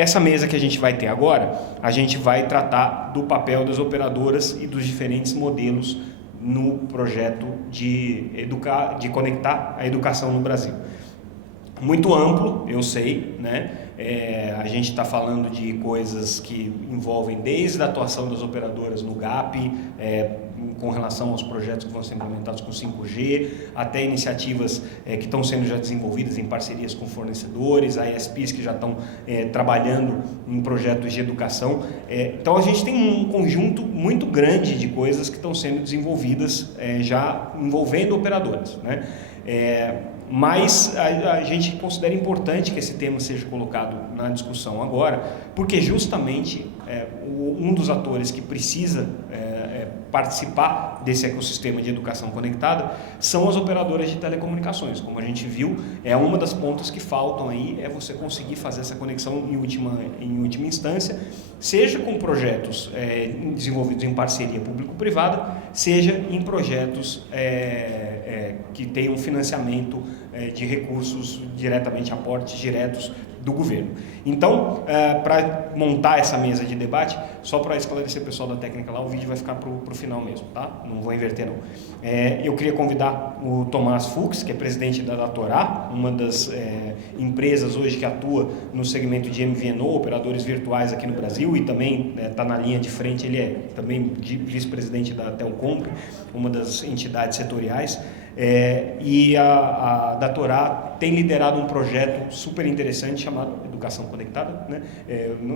essa mesa que a gente vai ter agora, a gente vai tratar do papel das operadoras e dos diferentes modelos no projeto de conectar a educação no Brasil. Muito amplo, eu sei, né? A gente está falando de coisas que envolvem desde a atuação das operadoras no GAP, com relação aos projetos que vão ser implementados com 5G, até iniciativas que estão sendo já desenvolvidas em parcerias com fornecedores, ISPs que já estão trabalhando em projetos de educação. Então a gente tem um conjunto muito grande de coisas que estão sendo desenvolvidas já envolvendo operadoras, né? Mas a gente considera importante que esse tema seja colocado na discussão agora, porque justamente um dos atores que precisa participar desse ecossistema de educação conectada são as operadoras de telecomunicações. Como a gente viu, uma das pontas que faltam aí é você conseguir fazer essa conexão em última instância, seja com projetos desenvolvidos em parceria público-privada, seja em projetos que tenham financiamento de recursos diretamente, aportes diretos do governo. Então, para montar essa mesa de debate, só para esclarecer o pessoal da técnica lá, o vídeo vai ficar para o final mesmo, tá? Não vou inverter não. Eu queria convidar o Tomás Fuchs, que é presidente da Datorá, uma das empresas hoje que atua no segmento de MVNO, operadores virtuais aqui no Brasil, e também está na linha de frente, ele é também vice-presidente da Telcomp, uma das entidades setoriais. E a Datorá tem liderado um projeto super interessante chamado Educação Conectada, né?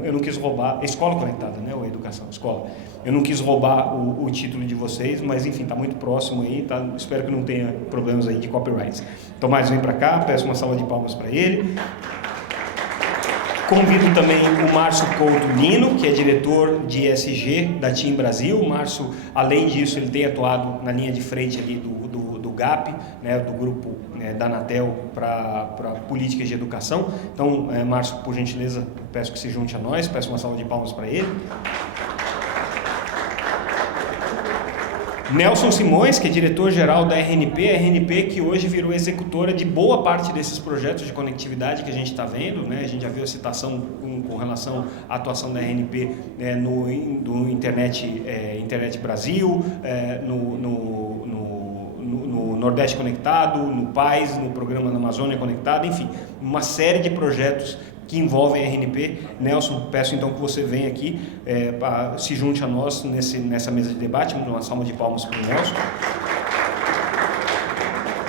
Eu não quis roubar, Escola Conectada, né? Ou Educação, Escola. Eu não quis roubar o título de vocês, mas enfim, está muito próximo aí, tá? Espero que não tenha problemas aí de copyrights. Tomás, vem para cá, peço uma salva de palmas para ele. Convido também o Márcio Couto Lino, que é diretor de ESG da TIM Brasil. O Márcio, além disso, ele tem atuado na linha de frente ali do GAP, né, do grupo da Anatel para políticas de educação. Então, Márcio, por gentileza, peço que se junte a nós, peço uma salva de palmas para ele. Nelson Simões, que é diretor-geral da RNP, a RNP que hoje virou executora de boa parte desses projetos de conectividade que a gente está vendo, né? A gente já viu a citação com relação à atuação da RNP no Internet Brasil, no Nordeste Conectado, no PAIS, no programa da Amazônia Conectada, enfim, uma série de projetos que envolvem a RNP. Nelson, peço então que você venha aqui, se junte a nós nessa mesa de debate. Uma salva de palmas para o Nelson.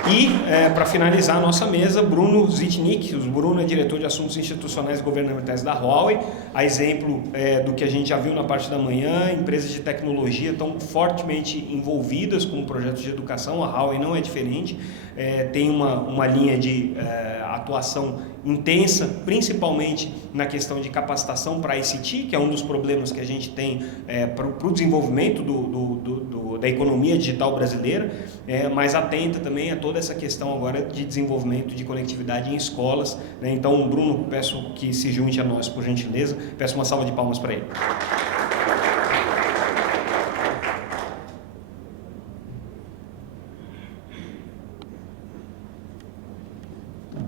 E, para finalizar a nossa mesa, Bruno Zitnik. O Bruno é diretor de Assuntos Institucionais e Governamentais da Huawei. A exemplo do que a gente já viu na parte da manhã, empresas de tecnologia estão fortemente envolvidas com projetos de educação. A Huawei não é diferente, tem uma linha de atuação intensa, principalmente na questão de capacitação para ICT, que é um dos problemas que a gente tem para o desenvolvimento da economia digital brasileira, mas atenta também a toda essa questão agora de desenvolvimento de conectividade em escolas, né? Então, Bruno, peço que se junte a nós, por gentileza, peço uma salva de palmas para ele.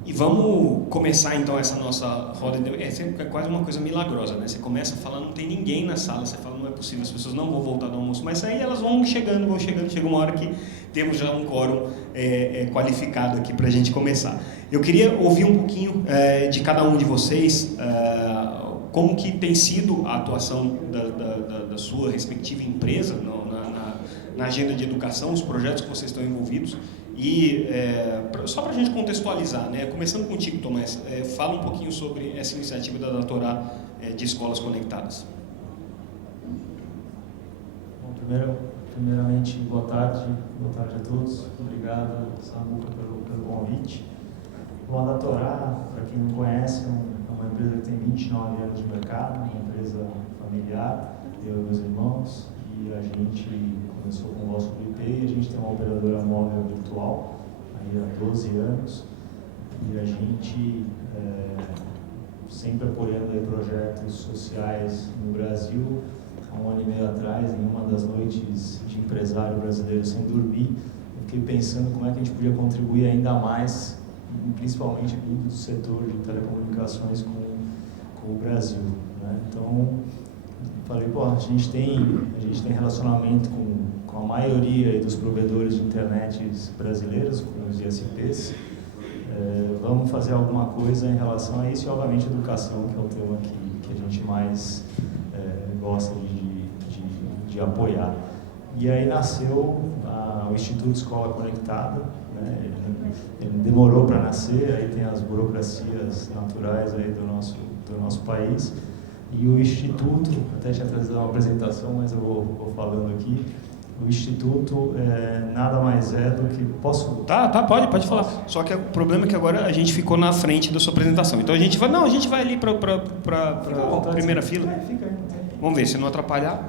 E vamos começar então essa nossa roda de... É quase uma coisa milagrosa, né? Você começa a falar, não tem ninguém na sala, você fala, não é possível, as pessoas não vão voltar do almoço, mas aí elas vão chegando, chega uma hora que temos já um quórum qualificado aqui para a gente começar. Eu queria ouvir um pouquinho de cada um de vocês, como que tem sido a atuação da sua respectiva empresa na agenda de educação, os projetos que vocês estão envolvidos. E só para a gente contextualizar, né? Começando contigo, Tomás, fala um pouquinho sobre essa iniciativa da Datorá de escolas conectadas. Bom, primeiramente, boa tarde a todos. Obrigado, Samuca, pelo convite. Bom, a Datorá, para quem não conhece, é uma empresa que tem 29 anos de mercado, uma empresa familiar, eu e meus irmãos, e a gente começou com o nosso IP e a gente tem uma operadora móvel virtual aí há 12 anos e a gente sempre apoiando aí projetos sociais no Brasil. Há um ano e meio atrás, em uma das noites de empresário brasileiro sem dormir, eu fiquei pensando como é que a gente podia contribuir ainda mais, principalmente do setor de telecomunicações com o Brasil, né? Então, falei, pô, a gente tem relacionamento com a maioria dos provedores de internet brasileiros, com os ISPs. Vamos fazer alguma coisa em relação a isso e, obviamente, educação, que é o tema que a gente mais gosta de apoiar. E aí nasceu o Instituto Escola Conectada, né? Ele demorou para nascer, aí tem as burocracias naturais aí do nosso país. E o Instituto, até tinha trazido uma apresentação, mas eu vou falando aqui. O Instituto nada mais é do que... Posso? Pode falar. Só que o problema é que agora a gente ficou na frente da sua apresentação. Então a gente vai ali para a primeira fila. Fica aí. Vamos ver, se não atrapalhar.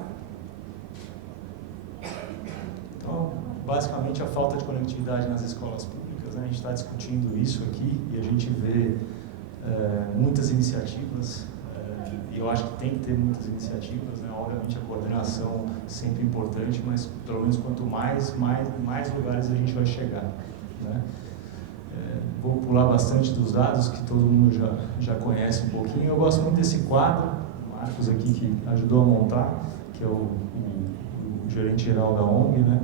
Então, basicamente, a falta de conectividade nas escolas públicas, né? A gente está discutindo isso aqui e a gente vê muitas iniciativas, e eu acho que tem que ter muitas iniciativas, né? Obviamente, a coordenação sempre importante, mas pelo menos quanto mais lugares a gente vai chegar, né? Vou pular bastante dos dados que todo mundo já conhece um pouquinho. Eu gosto muito desse quadro, o Marcos aqui que ajudou a montar, que é o gerente geral da ONG, né?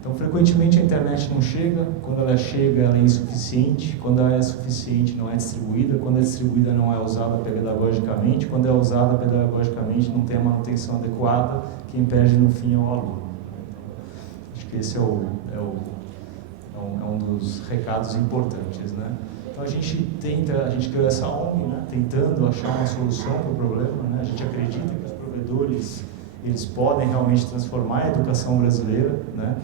Então, frequentemente a internet não chega, quando ela chega ela é insuficiente, quando ela é suficiente não é distribuída, quando é distribuída não é usada pedagogicamente, quando é usada pedagogicamente não tem a manutenção adequada, quem perde no fim é o aluno. Acho que esse é um dos recados importantes, né? Então a gente criou essa ONG, né, tentando achar uma solução para o problema, né? A gente acredita que os provedores eles podem realmente transformar a educação brasileira, né?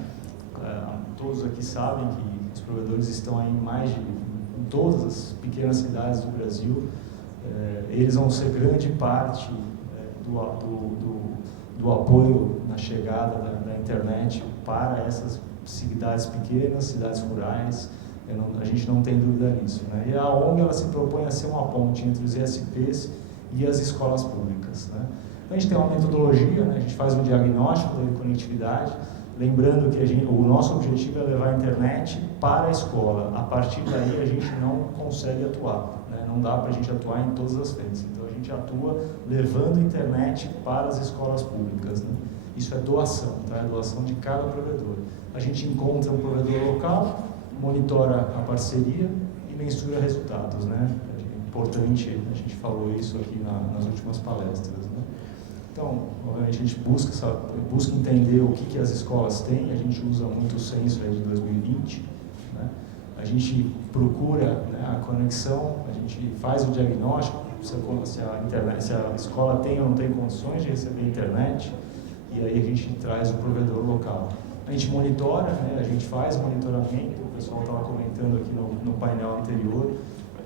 Todos aqui sabem que os provedores estão aí em todas as pequenas cidades do Brasil. Eles vão ser grande parte do apoio na chegada da internet para essas cidades pequenas, cidades rurais. A gente não tem dúvida nisso, né? E a ONG ela se propõe a ser uma ponte entre os ISPs e as escolas públicas, né? Então, a gente tem uma metodologia, né? A gente faz um diagnóstico da conectividade, lembrando que o nosso objetivo é levar a internet para a escola. A partir daí a gente não consegue atuar, né? Não dá para a gente atuar em todas as frentes. Então a gente atua levando a internet para as escolas públicas, né? Isso é doação, tá? É doação de cada provedor. A gente encontra um provedor local, monitora a parceria e mensura resultados, né? É importante, a gente falou isso aqui nas últimas palestras, né? Então, obviamente, a gente busca entender o que as escolas têm. A gente usa muito o censo aí de 2020, né? A gente procura, né, a conexão, a gente faz o diagnóstico, se a escola tem ou não tem condições de receber internet, e aí a gente traz o provedor local. A gente monitora, né, a gente faz monitoramento, o pessoal estava comentando aqui no painel anterior,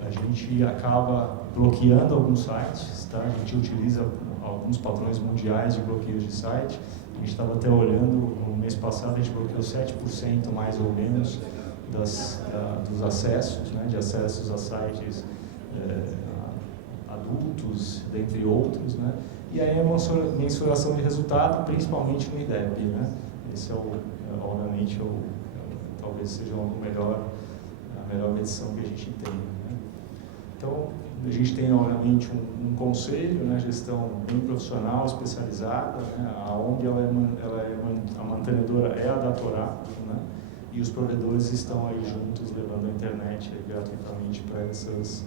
a gente acaba bloqueando alguns sites, tá? A gente utiliza alguns padrões mundiais de bloqueios de site. A gente estava até olhando, no mês passado a gente bloqueou 7% mais ou menos dos acessos, né, de acessos a sites adultos, dentre outros, né? E aí a mensuração de resultado, principalmente no IDEP, né? Esse obviamente, talvez seja a melhor medição que a gente tem, né? Então, a gente tem, obviamente, um conselho, né, gestão bem profissional, especializada, né? A ONG, a mantenedora é a Datorá, né? E os provedores estão aí juntos, levando a internet gratuitamente para essas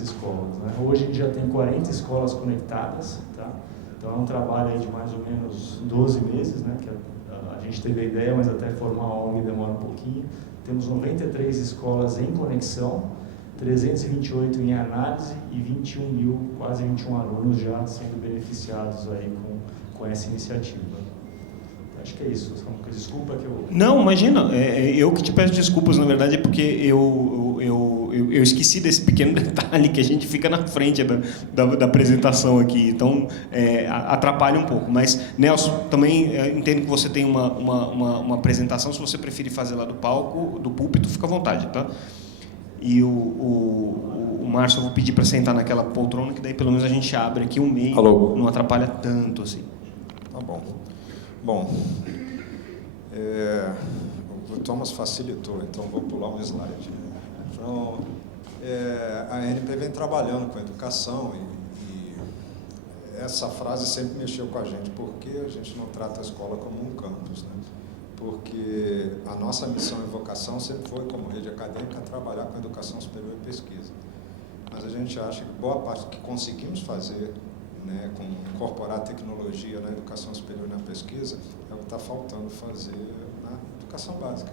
escolas, né? Hoje a gente já tem 40 escolas conectadas, tá? Então é um trabalho aí de mais ou menos 12 meses, né? Que a gente teve a ideia, mas até formar a ONG demora um pouquinho. Temos 93 escolas em conexão, 328 em análise e quase 21 alunos já sendo beneficiados aí com essa iniciativa. Acho que é isso. Desculpa que eu... Não, imagina. Eu que te peço desculpas, na verdade, é porque eu esqueci desse pequeno detalhe que a gente fica na frente da apresentação aqui. Então, atrapalha um pouco. Mas, Nelson, também entendo que você tem uma apresentação. Se você preferir fazer lá do palco, do púlpito, fica à vontade, tá? E o Márcio, eu vou pedir para sentar naquela poltrona, que daí pelo menos a gente abre aqui um meio. Alô. Não atrapalha tanto assim. Tá bom. Bom, o Thomas facilitou, então vou pular um slide. Então, a ANP vem trabalhando com educação essa frase sempre mexeu com a gente. Por que a gente não trata a escola como um campus, né? Porque a nossa missão e vocação sempre foi, como rede acadêmica, trabalhar com educação superior e pesquisa. Mas a gente acha que boa parte do que conseguimos fazer, né, com incorporar tecnologia na educação superior e na pesquisa, é o que está faltando fazer na educação básica.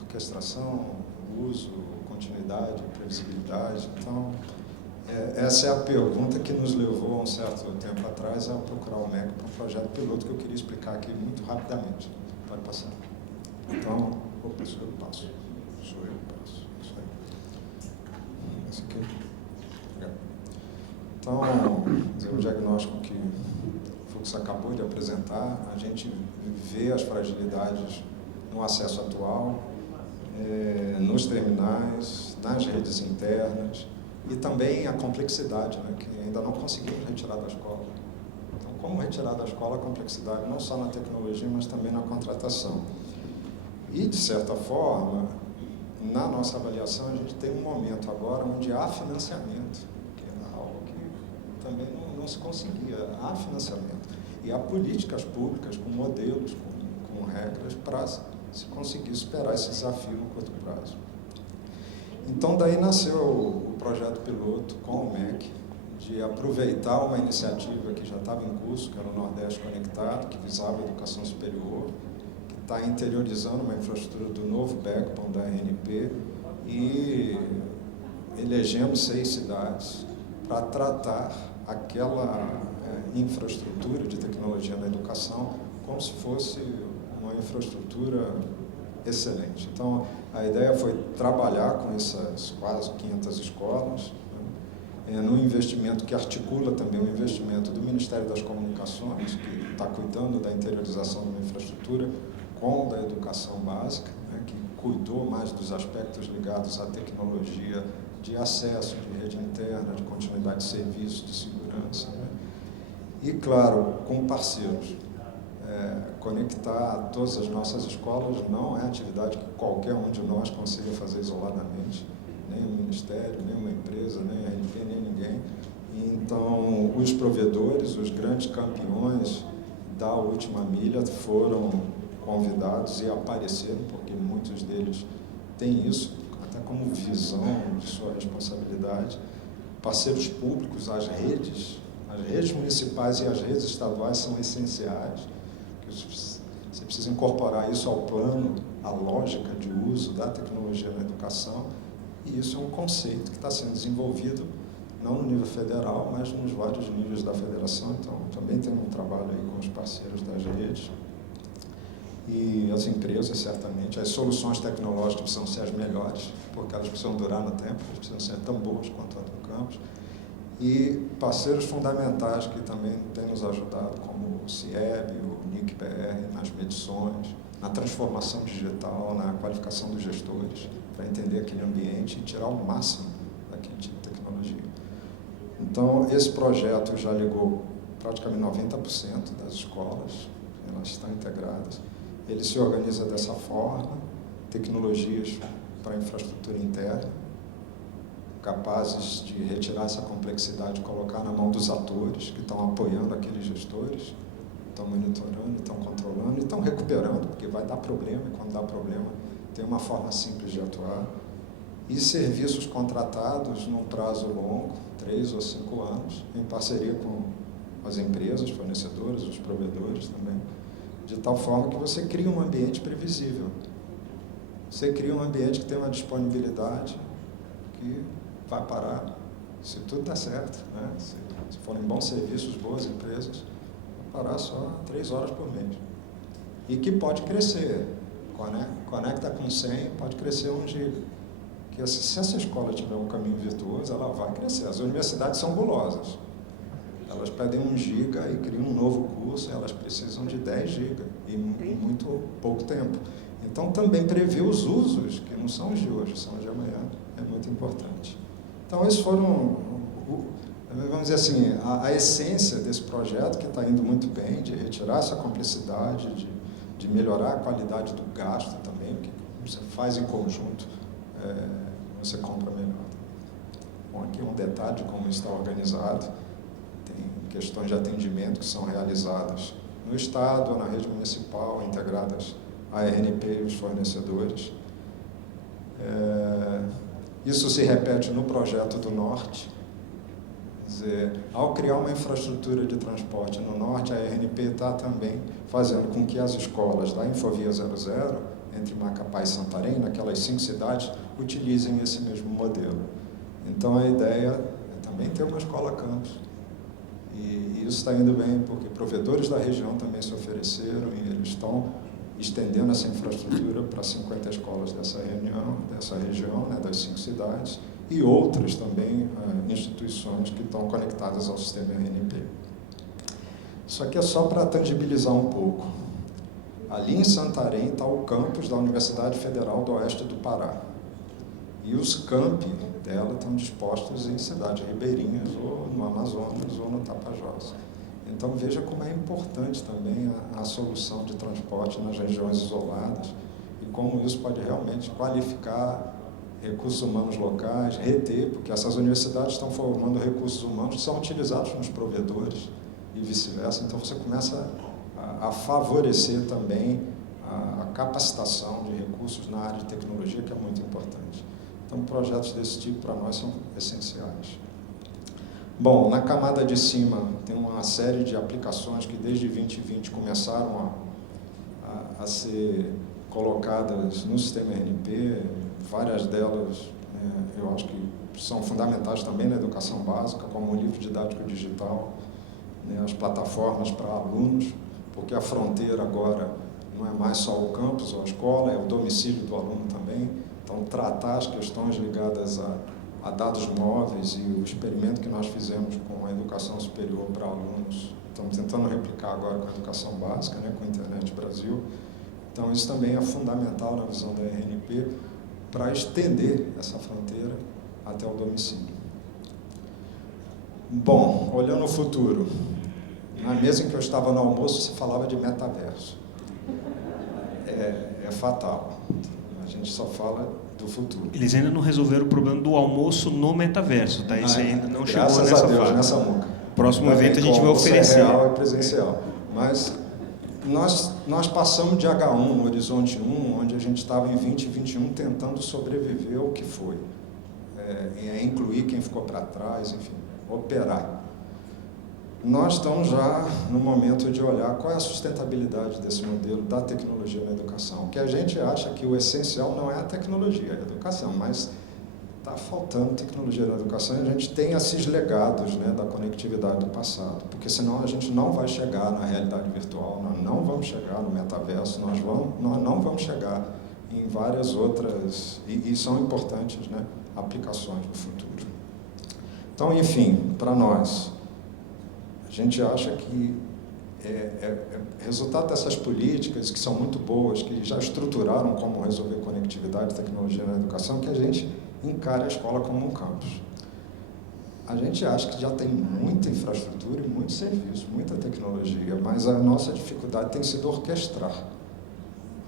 Orquestração, uso, continuidade, previsibilidade. Então, essa é a pergunta que nos levou, há um certo tempo atrás, a procurar o MEC para um projeto piloto que eu queria explicar aqui muito rapidamente. Pode passar. Então, opa, sou eu que passo. Isso aí. Esse aqui. Então, o diagnóstico que o Fux acabou de apresentar, a gente vê as fragilidades no acesso atual, nos terminais, nas redes internas, e também a complexidade, né, que ainda não conseguimos retirar da escola. Então, como retirar da escola a complexidade, não só na tecnologia, mas também na contratação. E, de certa forma, na nossa avaliação, a gente tem um momento agora onde há financiamento, que é algo que também não se conseguia. Há financiamento. E há políticas públicas com modelos, com regras, para se conseguir superar esse desafio no curto prazo. Então, daí nasceu o projeto piloto com o MEC, de aproveitar uma iniciativa que já estava em curso, que era o Nordeste Conectado, que visava a educação superior, que está interiorizando uma infraestrutura do novo backbone da RNP, e elegemos 6 cidades para tratar aquela infraestrutura de tecnologia na educação como se fosse uma infraestrutura excelente. Então, a ideia foi trabalhar com essas quase 500 escolas, né, num investimento que articula também o investimento do Ministério das Comunicações, que está cuidando da interiorização de uma infraestrutura, com da educação básica, né, que cuidou mais dos aspectos ligados à tecnologia de acesso, de rede interna, de continuidade de serviços, de segurança, né, e, claro, com parceiros. Conectar todas as nossas escolas não é atividade que qualquer um de nós consiga fazer isoladamente, nem o Ministério, nem uma empresa, nem a RNP, nem ninguém. Então, os provedores, os grandes campeões da última milha foram convidados e apareceram, porque muitos deles têm isso, até como visão de sua responsabilidade. Parceiros públicos, as redes municipais e as redes estaduais são essenciais. Você precisa incorporar isso ao plano, à lógica de uso da tecnologia na educação, e isso é um conceito que está sendo desenvolvido, não no nível federal, mas nos vários níveis da federação. Então, também tem um trabalho aí com os parceiros das redes e as empresas, certamente. As soluções tecnológicas precisam ser as melhores, porque elas precisam durar no tempo, elas precisam ser tão boas quanto a do campus. E parceiros fundamentais que também têm nos ajudado, como o CIEB, o NIC-BR, nas medições, na transformação digital, na qualificação dos gestores, para entender aquele ambiente e tirar o máximo daquele tipo de tecnologia. Então, esse projeto já ligou praticamente 90% das escolas, elas estão integradas. Ele se organiza dessa forma, tecnologias para infraestrutura interna, capazes de retirar essa complexidade e colocar na mão dos atores que estão apoiando aqueles gestores, estão monitorando, estão controlando e estão recuperando, porque vai dar problema, e quando dá problema tem uma forma simples de atuar. E serviços contratados num prazo longo, 3 ou 5 anos, em parceria com as empresas, fornecedoras, os provedores também, de tal forma que você cria um ambiente previsível. Você cria um ambiente que tem uma disponibilidade que vai parar, se tudo der certo, né? Se forem bons serviços, boas empresas, vai parar só 3 horas por mês. E que pode crescer. Conecta com 100, pode crescer 1 giga. Que se essa escola tiver um caminho virtuoso, ela vai crescer. As universidades são gulosas. Elas pedem 1 giga e criam um novo curso, elas precisam de 10 giga em muito pouco tempo. Então, também prever os usos, que não são os de hoje, são os de amanhã, é muito importante. Então, esses foram, vamos dizer assim, a essência desse projeto, que está indo muito bem, de retirar essa complexidade, de melhorar a qualidade do gasto também, porque você faz em conjunto, você compra melhor. Bom, aqui um detalhe de como está organizado. Tem questões de atendimento que são realizadas no Estado ou na rede municipal, integradas à RNP e os fornecedores. Isso se repete no projeto do Norte. Quer dizer, ao criar uma infraestrutura de transporte no Norte, a RNP está também fazendo com que as escolas da Infovia 00, entre Macapá e Santarém, naquelas 5 cidades, utilizem esse mesmo modelo. Então, a ideia é também ter uma escola campus. E isso está indo bem, porque provedores da região também se ofereceram e eles estão estendendo essa infraestrutura para 50 escolas dessa região, né, das 5 cidades, e outras também instituições que estão conectadas ao sistema RNP. Isso aqui é só para tangibilizar um pouco. Ali em Santarém está o campus da Universidade Federal do Oeste do Pará. E os campi dela estão dispostos em cidades ribeirinhas, ou no Amazonas, ou no Tapajós. Então, veja como é importante também a solução de transporte nas regiões isoladas e como isso pode realmente qualificar recursos humanos locais, reter, porque essas universidades estão formando recursos humanos que são utilizados nos provedores e vice-versa. Então, você começa a favorecer também a capacitação de recursos na área de tecnologia, que é muito importante. Então, projetos desse tipo, para nós, são essenciais. Bom, na camada de cima, tem uma série de aplicações que, desde 2020, começaram a ser colocadas no sistema RNP. Várias delas, eu acho que são fundamentais também na educação básica, como o livro didático digital, as plataformas para alunos, porque a fronteira agora não é mais só o campus ou a escola, é o domicílio do aluno também. Então, tratar as questões ligadas a dados móveis e o experimento que nós fizemos com a educação superior para alunos, estamos tentando replicar agora com a educação básica, né, com a Internet Brasil. Então, isso também é fundamental na visão da RNP para estender essa fronteira até o domicílio. Bom, olhando o futuro, na mesa em que eu estava no almoço, se falava de metaverso. É fatal. A gente só fala do futuro. Eles ainda não resolveram o problema do almoço no metaverso, tá? Isso ainda não chegou nessa fase. Graças a Deus, nessa muca. Próximo evento a gente vai oferecer. É real e presencial. Mas nós passamos de H1 no Horizonte 1, onde a gente estava em 2021 tentando sobreviver ao que foi. Incluir quem ficou para trás, enfim, operar. Nós estamos já no momento de olhar qual é a sustentabilidade desse modelo da tecnologia na educação. Que a gente acha que o essencial não é a tecnologia, é a educação, mas está faltando tecnologia na educação e a gente tem esses legados, né, da conectividade do passado, porque senão a gente não vai chegar na realidade virtual, nós não vamos chegar no metaverso, nós não vamos chegar em várias outras, e são importantes, né, aplicações no futuro. Então, enfim, para nós, a gente acha que resultado dessas políticas, que são muito boas, que já estruturaram como resolver conectividade e tecnologia na educação, que a gente encara a escola como um campus. A gente acha que já tem muita infraestrutura e muito serviço, muita tecnologia, mas a nossa dificuldade tem sido orquestrar.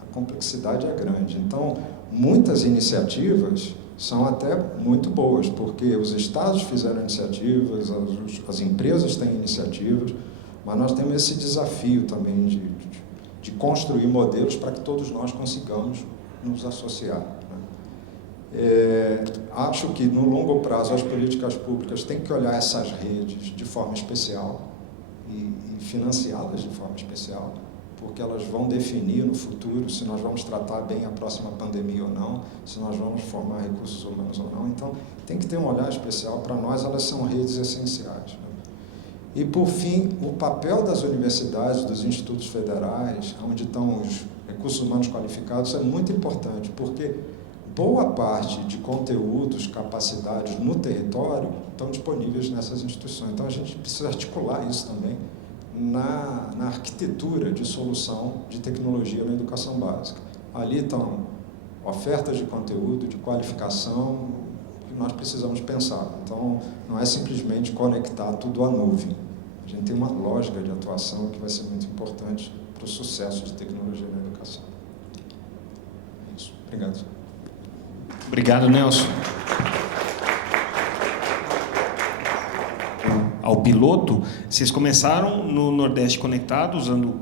A complexidade é grande. Então, muitas iniciativas são até muito boas, porque os estados fizeram iniciativas, as empresas têm iniciativas, mas nós temos esse desafio também de construir modelos para que todos nós consigamos nos associar. Acho que, no longo prazo, as políticas públicas têm que olhar essas redes de forma especial e financiá-las de forma especial, porque elas vão definir no futuro se nós vamos tratar bem a próxima pandemia ou não, se nós vamos formar recursos humanos ou não. Então, tem que ter um olhar especial. Para nós, elas são redes essenciais, né? E, por fim, o papel das universidades, dos institutos federais, onde estão os recursos humanos qualificados, é muito importante, porque boa parte de conteúdos, capacidades no território estão disponíveis nessas instituições. Então, a gente precisa articular isso também na arquitetura de solução de tecnologia na educação básica. Ali estão ofertas de conteúdo, de qualificação, que nós precisamos pensar. Então, não é simplesmente conectar tudo à nuvem. A gente tem uma lógica de atuação que vai ser muito importante para o sucesso de tecnologia na educação. É isso. Obrigado. Obrigado, Nelson. Ao ao piloto, vocês começaram no Nordeste Conectado, usando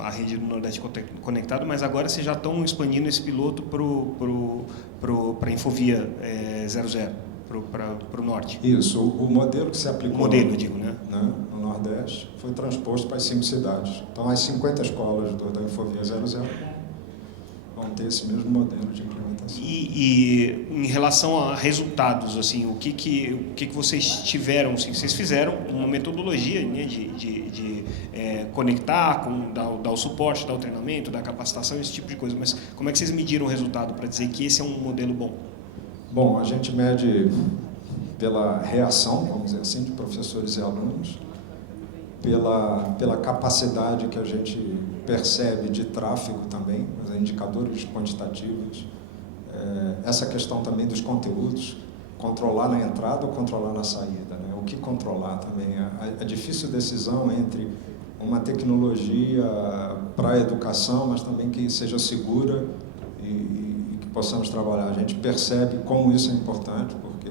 a rede do Nordeste Conectado, mas agora vocês já estão expandindo esse piloto para a Infovia 00, para o Norte. Isso, o modelo que se aplicou o modelo, digo, né? No Nordeste foi transposto para as 5 cidades. Então, as 50 escolas da Infovia 00 vão ter esse mesmo modelo de implementação. E em relação a resultados, assim, o que vocês tiveram? Assim, vocês fizeram uma metodologia, né, de conectar, dar o suporte, dar o treinamento, dar a capacitação, esse tipo de coisa. Mas como é que vocês mediram o resultado para dizer que esse é um modelo bom? Bom, a gente mede pela reação, vamos dizer assim, de professores e alunos, pela capacidade que a gente percebe de tráfego também, os indicadores quantitativos, essa questão também dos conteúdos, controlar na entrada ou controlar na saída, né? O que controlar também, a difícil decisão entre uma tecnologia para a educação, mas também que seja segura e que possamos trabalhar. A gente percebe como isso é importante, porque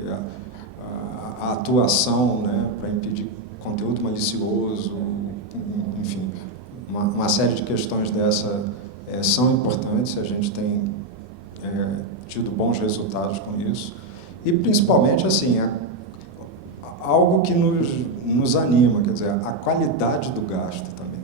a atuação, né, para impedir conteúdo malicioso, enfim, uma série de questões dessa são importantes, a gente tem tido bons resultados com isso. E, principalmente, assim, algo que nos anima, quer dizer, a qualidade do gasto também.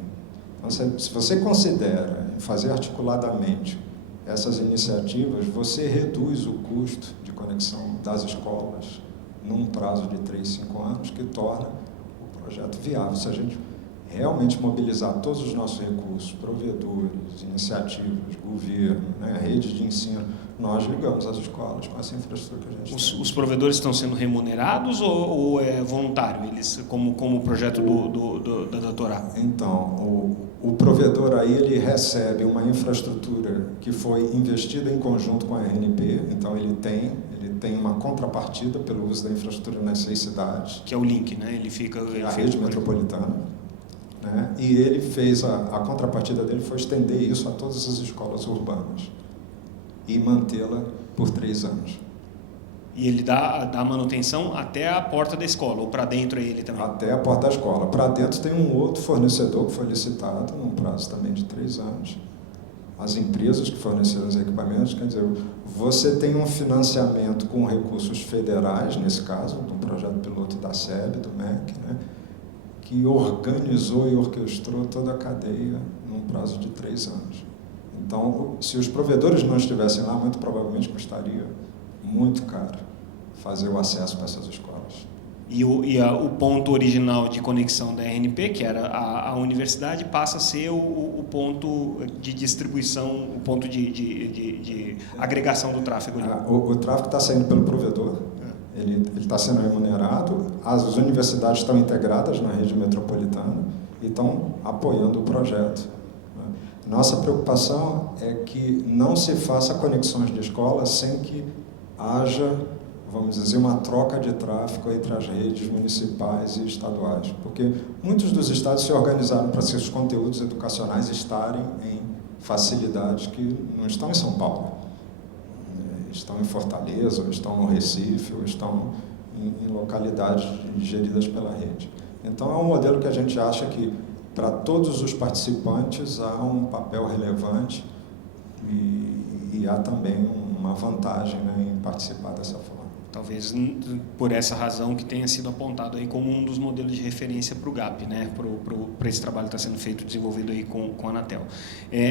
Então, se você considera fazer articuladamente essas iniciativas, você reduz o custo de conexão das escolas num prazo de 3, 5 anos, que torna o projeto viável. Se a gente realmente mobilizar todos os nossos recursos, provedores, iniciativas, governo, né, redes de ensino, nós ligamos as escolas com essa infraestrutura que a gente tem. Os provedores estão sendo remunerados ou é voluntário, eles, como o projeto da doutora? Então, o provedor aí ele recebe uma infraestrutura que foi investida em conjunto com a RNP, então ele tem uma contrapartida pelo uso da infraestrutura nas 6 cidades. Que é o link, né? Ele fica... a rede metropolitana. Né? E ele fez, a contrapartida dele foi estender isso a todas as escolas urbanas e mantê-la por 3 anos. E ele dá manutenção até a porta da escola, ou para dentro é ele também? Até a porta da escola. Para dentro tem um outro fornecedor que foi licitado, num prazo também de 3 anos. As empresas que forneceram os equipamentos, quer dizer, você tem um financiamento com recursos federais, nesse caso, do projeto piloto da SEB, do MEC, né, que organizou e orquestrou toda a cadeia num prazo de 3 anos. Então, se os provedores não estivessem lá, muito provavelmente custaria muito caro fazer o acesso para essas escolas. E o ponto original de conexão da RNP, que era a universidade, passa a ser o ponto de distribuição, o ponto de agregação do tráfego. O tráfego está saindo pelo provedor, ele está sendo remunerado, as universidades estão integradas na rede metropolitana e estão apoiando o projeto. Nossa preocupação é que não se faça conexões de escola sem que haja, vamos dizer, uma troca de tráfego entre as redes municipais e estaduais, porque muitos dos estados se organizaram para seus conteúdos educacionais estarem em facilidades que não estão em São Paulo, estão em Fortaleza, ou estão no Recife, ou estão em localidades geridas pela rede. Então, é um modelo que a gente acha que, para todos os participantes, há um papel relevante e há também uma vantagem, né, em participar dessa forma. Talvez por essa razão que tenha sido apontado aí como um dos modelos de referência para o GAP, né, para esse trabalho que está sendo feito, desenvolvido aí com a Anatel.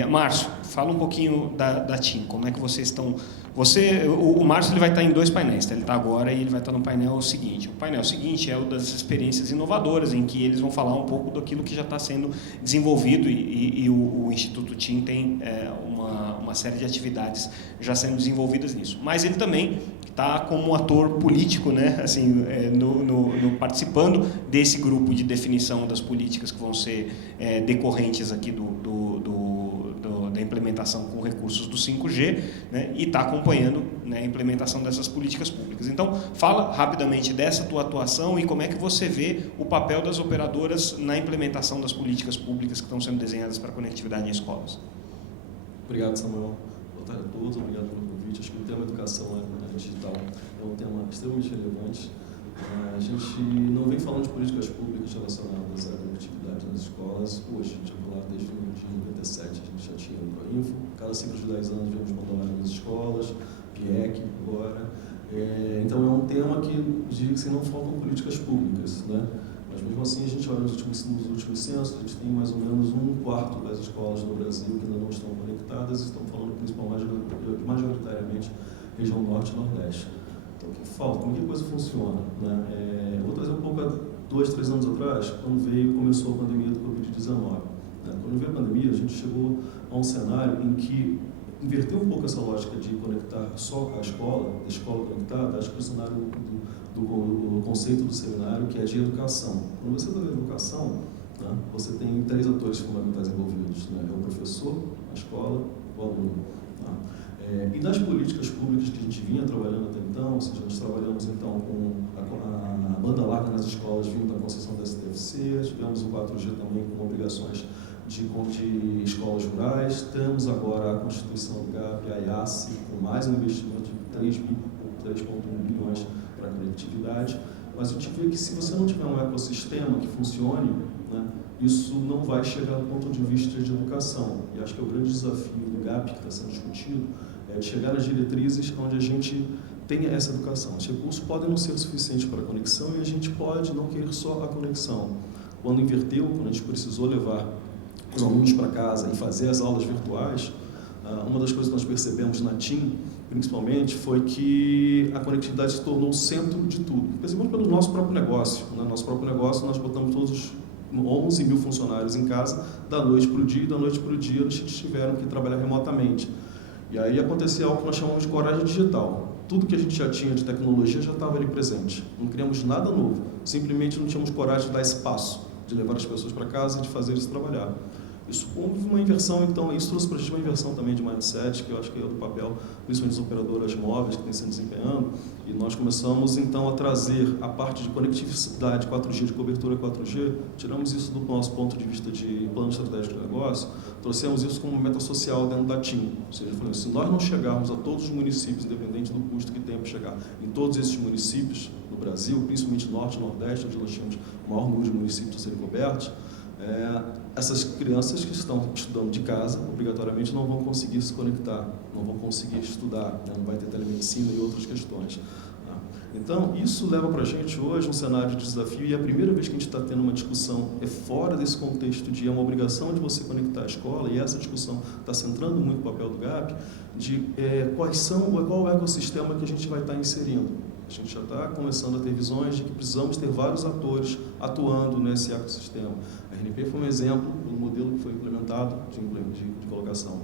Márcio, fala um pouquinho da TIM, como é que vocês estão... O Márcio ele vai estar em 2 painéis, tá? Ele está agora e ele vai estar no painel seguinte. O painel seguinte é o das experiências inovadoras, em que eles vão falar um pouco daquilo que já está sendo desenvolvido e o Instituto TIM tem uma série de atividades já sendo desenvolvidas nisso. Mas ele também está como ator político, né? Assim, participando desse grupo de definição das políticas que vão ser decorrentes aqui da implementação com recursos do 5G, né, e está acompanhando, né, a implementação dessas políticas públicas. Então, fala rapidamente dessa tua atuação e como é que você vê o papel das operadoras na implementação das políticas públicas que estão sendo desenhadas para a conectividade em escolas. Obrigado, Samuel. Boa tarde a todos, obrigado pelo convite. Acho que o tema educação digital é um tema extremamente relevante. A gente não vem falando de políticas públicas relacionadas à conectividade nas escolas hoje. A gente vai falar desde 1997, a gente já tinha o Proinfo. Cada ciclo de 10 anos vemos modular nas escolas, PIEC agora. Então é um tema que, diria que não faltam políticas públicas, né? Mas mesmo assim, a gente olha nos últimos censos, a gente tem mais ou menos 1/4 das escolas no Brasil que ainda não estão conectadas, e estamos falando principalmente, majoritariamente, região norte e nordeste. Então, o que falta? Como que a coisa funciona? Né? Eu vou trazer um pouco há 2, 3 anos atrás, quando começou a pandemia do Covid-19. Né? Quando veio a pandemia, a gente chegou a um cenário em que inverteu um pouco essa lógica de conectar só a escola, da escola conectada. Acho que o cenário do conceito do seminário, que é de educação. Quando você fala de educação, né, você tem 3 atores fundamentais envolvidos, né? É o professor, a escola, o aluno. Né? E nas políticas públicas que a gente vinha trabalhando até então, ou seja, nós trabalhamos então com a banda larga nas escolas vindo da concessão da STFC, tivemos o 4G também com obrigações de escolas rurais, temos agora a Constituição do GAP, a IACE, com mais um investimento de 3,1 bilhões para a conectividade, mas a gente vê que se você não tiver um ecossistema que funcione, né, isso não vai chegar do ponto de vista de educação. E acho que é o grande desafio do GAP que está sendo discutido, é de chegar nas diretrizes onde a gente tenha essa educação. Os recursos podem não ser suficientes para a conexão e a gente pode não querer só a conexão. Quando inverteu, quando a gente precisou levar os alunos para casa e fazer as aulas virtuais, uma das coisas que nós percebemos na TIM, principalmente, foi que a conectividade se tornou o centro de tudo. Percebemos pelo nosso próprio negócio. No nosso próprio negócio, nós botamos todos os 11 mil funcionários em casa, da noite para o dia, e da noite para o dia eles tiveram que trabalhar remotamente. E aí aconteceu algo que nós chamamos de coragem digital. Tudo que a gente já tinha de tecnologia já estava ali presente. Não criamos nada novo, simplesmente não tínhamos coragem de dar espaço, de levar as pessoas para casa e de fazer eles trabalhar. Isso houve uma inversão, então, isso trouxe para a gente uma inversão também de mindset, que eu acho que é do papel, principalmente das operadoras móveis que têm se desempenhando, e nós começamos, então, a trazer a parte de conectividade 4G, de cobertura 4G, tiramos isso do nosso ponto de vista de plano estratégico de negócio, trouxemos isso como meta social dentro da TIM, ou seja, falando, se nós não chegarmos a todos os municípios, independente do custo que tem para chegar em todos esses municípios no Brasil, principalmente norte e nordeste, onde nós tínhamos o maior número de municípios a serem cobertos, essas crianças que estão estudando de casa, obrigatoriamente não vão conseguir se conectar, não vão conseguir estudar, né? Não vai ter telemedicina e outras questões. Tá? Então, isso leva para a gente hoje um cenário de desafio, e é a primeira vez que a gente está tendo uma discussão fora desse contexto de uma obrigação de você conectar a escola, e essa discussão está centrando muito o papel do GAP, de qual é o ecossistema que a gente vai estar inserindo. A gente já está começando a ter visões de que precisamos ter vários atores atuando nesse ecossistema. A RNP foi um exemplo do modelo que foi implementado de colocação.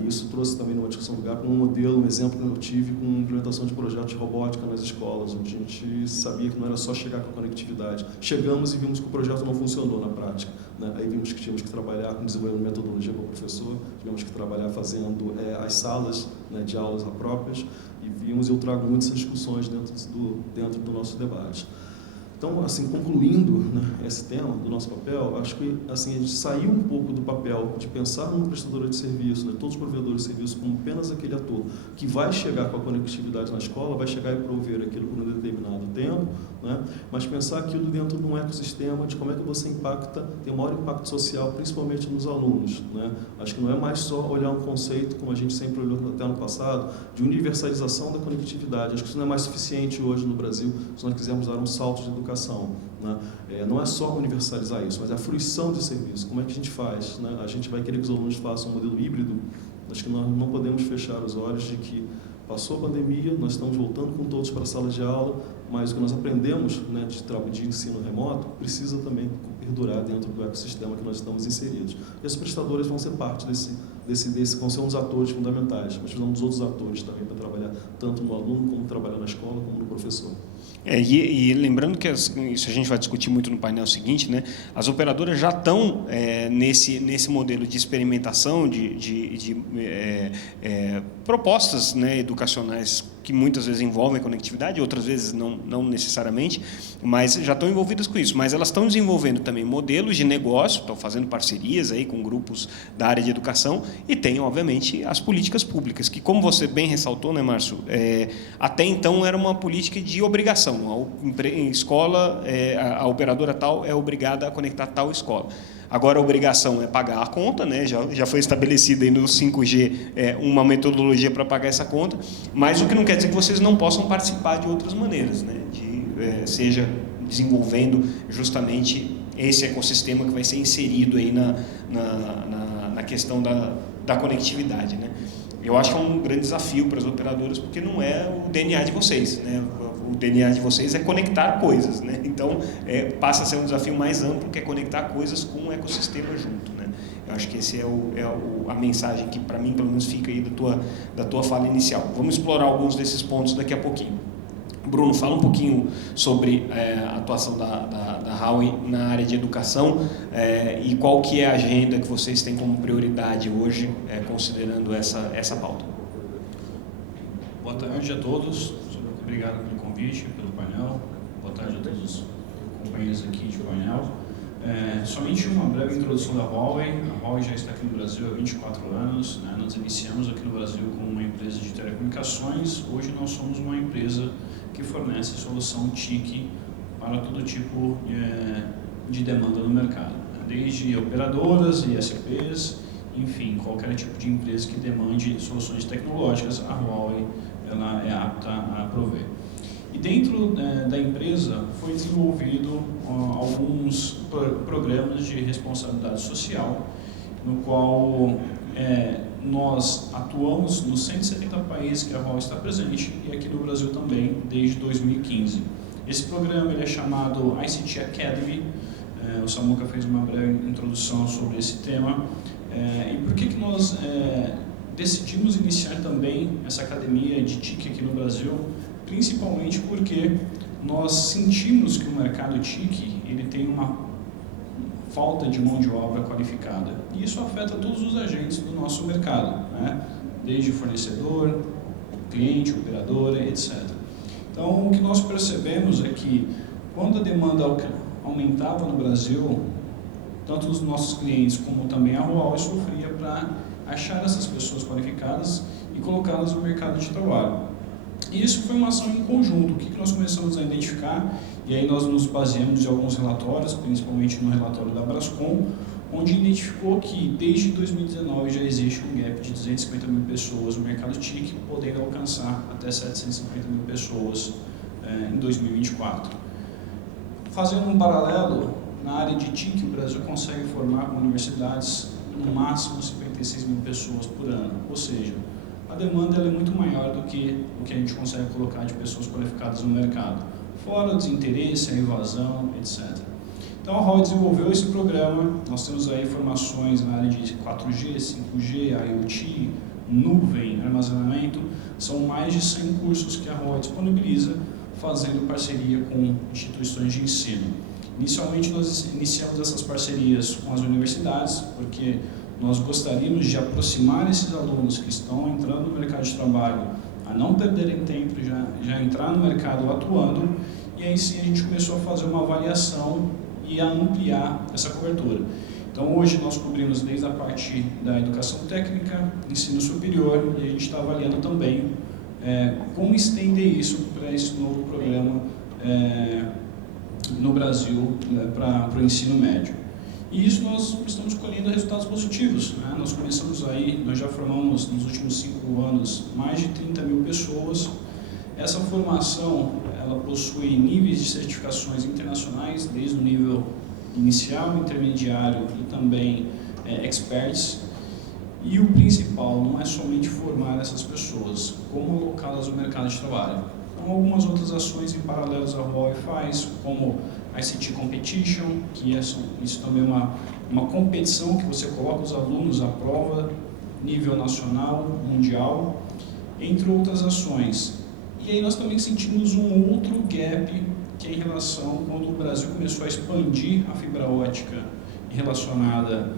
E isso trouxe também numa discussão do GAP um modelo, um exemplo que eu tive com a implementação de projetos de robótica nas escolas, onde a gente sabia que não era só chegar com a conectividade. Chegamos e vimos que o projeto não funcionou na prática. Né? Aí vimos que tínhamos que trabalhar com desenvolvimento de metodologia para o professor, tivemos que trabalhar fazendo as salas, né, de aulas próprias, e eu trago muitas discussões dentro do nosso debate. Então, assim, concluindo, né, esse tema do nosso papel, acho que assim, a gente saiu um pouco do papel de pensar numa prestadora de serviço, né, todos os provedores de serviço como apenas aquele ator que vai chegar com a conectividade na escola, vai chegar e prover aquilo por um determinado tempo, né, mas pensar aquilo dentro de um ecossistema de como é que você impacta, tem o maior impacto social, principalmente nos alunos. Né. Acho que não é mais só olhar um conceito, como a gente sempre olhou até no passado, de universalização da conectividade. Acho que isso não é mais suficiente hoje no Brasil, se nós quisermos dar um salto de educação. Né? Não é só universalizar isso, mas é a fruição de serviço. Como é que a gente faz? Né? A gente vai querer que os alunos façam um modelo híbrido. Acho que nós não podemos fechar os olhos de que passou a pandemia, nós estamos voltando com todos para a sala de aula, mas o que nós aprendemos, né, de ensino remoto precisa também perdurar dentro do ecossistema que nós estamos inseridos. E as prestadoras vão ser parte vão ser uns atores fundamentais, mas precisamos dos outros atores também para trabalhar tanto no aluno, como trabalhar na escola, como no professor. E lembrando que isso a gente vai discutir muito no painel seguinte, né? As operadoras já estão nesse modelo de experimentação de propostas, né, educacionais que muitas vezes envolvem conectividade, outras vezes não necessariamente, mas já estão envolvidas com isso. Mas elas estão desenvolvendo também modelos de negócio, estão fazendo parcerias aí com grupos da área de educação e tem, obviamente, as políticas públicas, que, como você bem ressaltou, né, Márcio, até então era uma política de obrigação. A escola, a operadora tal é obrigada a conectar tal escola. Agora a obrigação é pagar a conta, né? Já foi estabelecida aí no 5G uma metodologia para pagar essa conta, mas o que não quer dizer que vocês não possam participar de outras maneiras, né? Seja desenvolvendo justamente esse ecossistema que vai ser inserido aí na questão da conectividade, né? Eu acho que é um grande desafio para as operadoras, porque não é o DNA de vocês, né? O DNA de vocês é conectar coisas, né? Então, passa a ser um desafio mais amplo, que é conectar coisas com o ecossistema junto, né? Eu acho que esse a mensagem que, para mim, pelo menos, fica aí da tua fala inicial. Vamos explorar alguns desses pontos daqui a pouquinho. Bruno, fala um pouquinho sobre a atuação da Huawei na área de educação e qual que é a agenda que vocês têm como prioridade hoje, considerando essa pauta. Boa tarde a todos, obrigado pelo convite, pelo painel, boa tarde a todos os companheiros aqui de painel. Somente uma breve introdução da Huawei. A Huawei já está aqui no Brasil há 24 anos, né? Nós iniciamos aqui no Brasil como uma empresa de telecomunicações, hoje nós somos uma empresa que fornece solução TIC para todo tipo de demanda no mercado, desde operadoras, ISPs, enfim, qualquer tipo de empresa que demande soluções tecnológicas, a Huawei ela é apta a prover. E dentro da empresa foi desenvolvido alguns programas de responsabilidade social, no qual nós atuamos nos 170 países que a Huawei está presente e aqui no Brasil também desde 2015. Esse programa ele é chamado ICT Academy, o Samuca fez uma breve introdução sobre esse tema. E por que nós decidimos iniciar também essa academia de TIC aqui no Brasil? Principalmente porque nós sentimos que o mercado TIC ele tem uma falta de mão de obra qualificada. E isso afeta todos os agentes do nosso mercado, né? Desde fornecedor, cliente, operadora, etc. Então, o que nós percebemos é que quando a demanda aumentava no Brasil, tanto os nossos clientes como também a Huawei sofria para achar essas pessoas qualificadas e colocá-las no mercado de trabalho. E isso foi uma ação em conjunto, o que nós começamos a identificar, e aí nós nos baseamos em alguns relatórios, principalmente no relatório da Brascom, onde identificou que desde 2019 já existe um gap de 250 mil pessoas no mercado TIC, podendo alcançar até 750 mil pessoas em 2024. Fazendo um paralelo, na área de TIC, o Brasil consegue formar com universidades no máximo 56 mil pessoas por ano, ou seja, a demanda ela é muito maior do que o que a gente consegue colocar de pessoas qualificadas no mercado, fora o desinteresse, a evasão, etc. Então a Huawei desenvolveu esse programa, nós temos aí formações na área de 4G, 5G, IoT, nuvem, armazenamento, são mais de 100 cursos que a Huawei disponibiliza, fazendo parceria com instituições de ensino. Inicialmente nós iniciamos essas parcerias com as universidades, porque nós gostaríamos de aproximar esses alunos que estão entrando no mercado de trabalho a não perderem tempo, já entrar no mercado atuando, e aí sim a gente começou a fazer uma avaliação e a ampliar essa cobertura. Então hoje nós cobrimos desde a parte da educação técnica, ensino superior, e a gente está avaliando também como estender isso para esse novo programa no Brasil para o ensino médio. E isso nós estamos colhendo resultados positivos, né? Nós já formamos nos últimos 5 anos mais de 30 mil pessoas. Essa formação, ela possui níveis de certificações internacionais, desde o nível inicial, intermediário e também experts. E o principal não é somente formar essas pessoas, como colocá-las no mercado de trabalho. Então, algumas outras ações em paralelo a Huawei faz, como ICT Competition, que isso também é uma competição que você coloca os alunos à prova, nível nacional, mundial, entre outras ações. E aí nós também sentimos um outro gap, que é em relação quando o Brasil começou a expandir a fibra ótica relacionada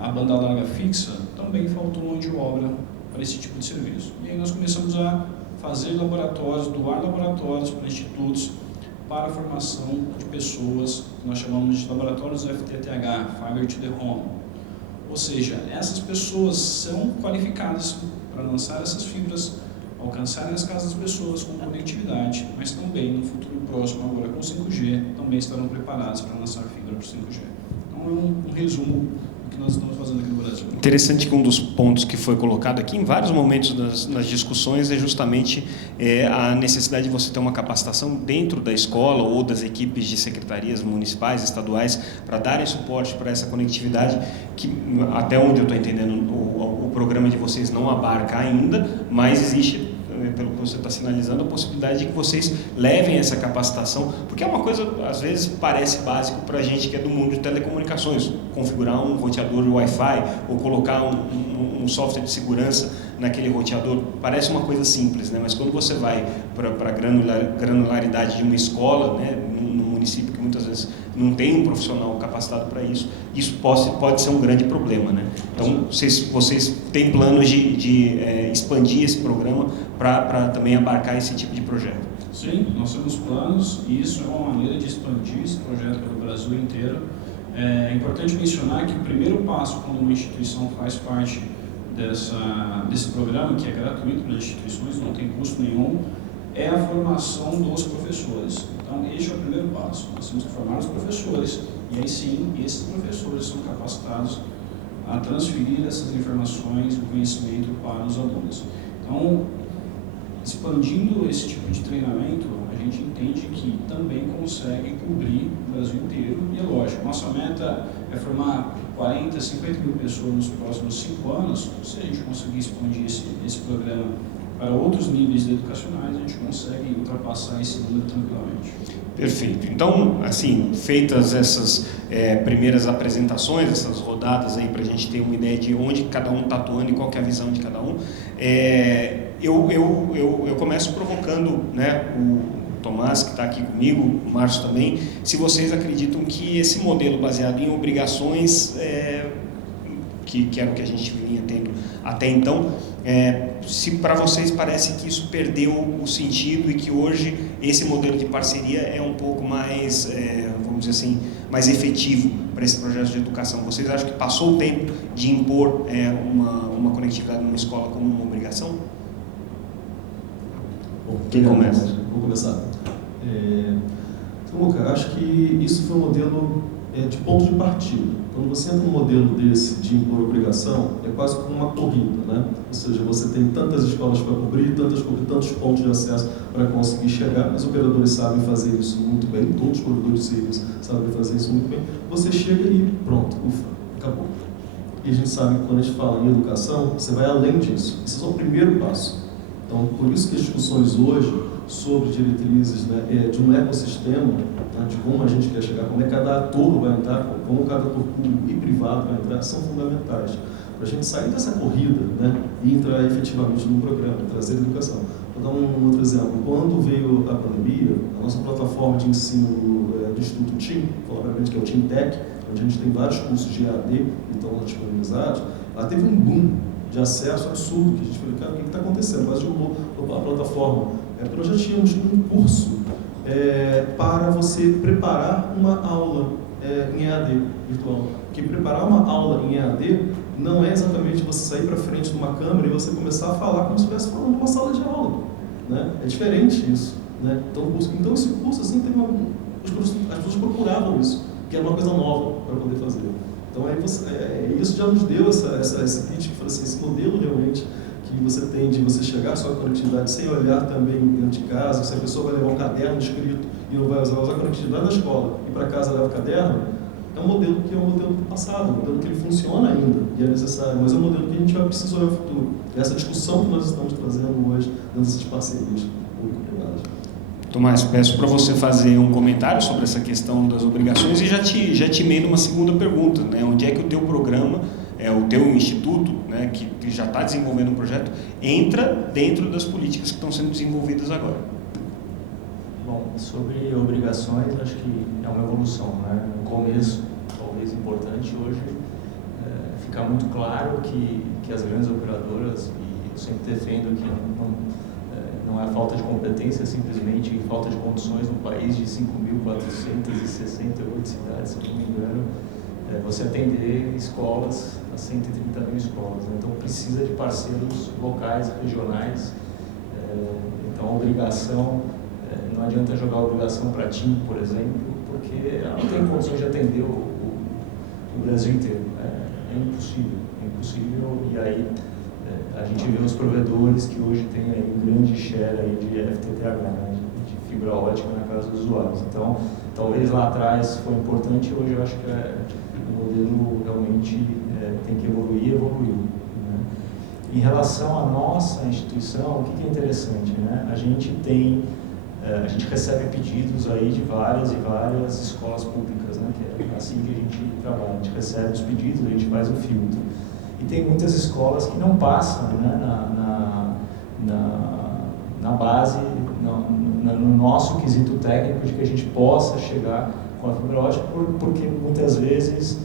à banda larga fixa, também faltou mão de obra para esse tipo de serviço. E aí nós começamos a fazer laboratórios, doar laboratórios para institutos para a formação de pessoas que nós chamamos de laboratórios FTTH, Fiber to the Home. Ou seja, essas pessoas são qualificadas para lançar essas fibras, alcançarem as casas das pessoas com conectividade, mas também no futuro próximo, agora com 5G, também estarão preparados para lançar fibra para 5G. Então é um resumo do que nós estamos fazendo aqui no Brasil. Interessante que um dos pontos que foi colocado aqui em vários momentos nas discussões é justamente a necessidade de você ter uma capacitação dentro da escola ou das equipes de secretarias municipais, estaduais, para darem suporte para essa conectividade, que até onde eu estou entendendo o programa de vocês não abarca ainda, mas existe, pelo que você está sinalizando, a possibilidade de que vocês levem essa capacitação, porque é uma coisa, às vezes, parece básico para a gente que é do mundo de telecomunicações, configurar um roteador de Wi-Fi ou colocar um software de segurança naquele roteador, parece uma coisa simples, né? Mas quando você vai para a granularidade de uma escola, né, no município que muitas vezes não tem um profissional capacitado para isso, isso pode ser um grande problema, né? Então, vocês têm planos de expandir esse programa para também abarcar esse tipo de projeto? Sim, nós temos planos e isso é uma maneira de expandir esse projeto pelo Brasil inteiro. É importante mencionar que o primeiro passo quando uma instituição faz parte desse programa, que é gratuito para as instituições, não tem custo nenhum, é a formação dos professores. Então, este é o primeiro passo. Nós temos que formar os professores e aí sim, esses professores são capacitados a transferir essas informações, o conhecimento para os alunos. Então, expandindo esse tipo de treinamento, a gente entende que também consegue cobrir o Brasil inteiro. E é lógico, nossa meta é formar 40, 50 mil pessoas nos próximos 5 anos. Se a gente conseguir expandir esse programa para outros níveis educacionais, a gente consegue ultrapassar esse número tranquilamente. Perfeito. Então, assim, feitas essas primeiras apresentações, essas rodadas aí para a gente ter uma ideia de onde cada um está atuando e qual que é a visão de cada um, eu começo provocando, né, o Tomás, que está aqui comigo, o Márcio também, se vocês acreditam que esse modelo baseado em obrigações, que era o que a gente vinha tendo até então, se para vocês parece que isso perdeu o sentido e que hoje esse modelo de parceria é um pouco mais, vamos dizer assim, mais efetivo para esse projeto de educação. Vocês acham que passou o tempo de impor uma conectividade numa escola como uma obrigação? Bom, Quem começa? Vou começar. Então, Luca, acho que isso foi um modelo de ponto de partida. Quando você entra num modelo desse de impor obrigação, é quase como uma corrida, né? Ou seja, você tem tantas escolas para cobrir, tantos pontos de acesso para conseguir chegar. Os operadores sabem fazer isso muito bem, todos os provedores de serviço sabem fazer isso muito bem. Você chega e pronto, ufa, acabou. E a gente sabe que quando a gente fala em educação, você vai além disso. Esse é só o primeiro passo. Então, por isso que as discussões hoje sobre diretrizes, né, de um ecossistema, né, de como a gente quer chegar, como cada ator vai entrar, como cada ator público e privado vai entrar, são fundamentais. Para a gente sair dessa corrida, né, e entrar efetivamente no programa, trazer educação. Vou dar um outro exemplo. Quando veio a pandemia, a nossa plataforma de ensino do Instituto TIM, provavelmente que é o TIM Tech, onde a gente tem vários cursos de EAD que estão disponibilizados, ela teve um boom de acesso absurdo, que a gente falou, cara, o que está acontecendo? Quase derrubou a plataforma. Porque nós já tínhamos um curso para você preparar uma aula em EAD virtual. Porque preparar uma aula em EAD não é exatamente você sair para frente de uma câmera e você começar a falar como se estivesse falando numa sala de aula. Né? É diferente isso. Né? Então esse curso, assim, as pessoas procuravam isso, que era uma coisa nova para poder fazer. Então isso já nos deu esse pitch, que assim, esse modelo realmente que você tem de você chegar à sua conectividade sem olhar também dentro de casa, se a pessoa vai levar um caderno escrito e não vai usar a conectividade na escola e para casa leva o caderno, é um modelo que é um modelo do passado, um modelo que ele funciona ainda e é necessário, mas é um modelo que a gente vai precisar olhar no futuro. Essa discussão que nós estamos trazendo hoje dentro dessas parcerias público-privadas. Tomás, peço para você fazer um comentário sobre essa questão das obrigações e já te emendo uma segunda pergunta, né? Onde é que o teu programa, o teu instituto, né, que já está desenvolvendo um projeto, entra dentro das políticas que estão sendo desenvolvidas agora? Bom, sobre obrigações, acho que é uma evolução, né? No começo, talvez importante, hoje fica muito claro que as grandes operadoras, e eu sempre defendo que não é falta de competência, é simplesmente falta de condições no país de 5.468 cidades, se eu não me engano, você atender escolas, a 130 mil escolas. Né? Então precisa de parceiros locais, regionais. Então a obrigação, não adianta jogar a obrigação para TIM, por exemplo, porque ela não tem condições de atender o Brasil inteiro. É impossível, e aí a gente vê os provedores que hoje têm aí um grande share aí de FTTH, né, de fibra ótica na casa dos usuários. Então, talvez lá atrás foi importante, hoje eu acho que o modelo realmente tem que evoluir, evoluiu. Né? Em relação à nossa instituição, o que é interessante, né? A gente recebe pedidos aí de várias e várias escolas públicas, né? Que é assim que a gente trabalha, a gente recebe os pedidos, a gente faz o filtro. E tem muitas escolas que não passam, né, na base, no nosso quesito técnico de que a gente possa chegar com a fibra ótica, porque muitas vezes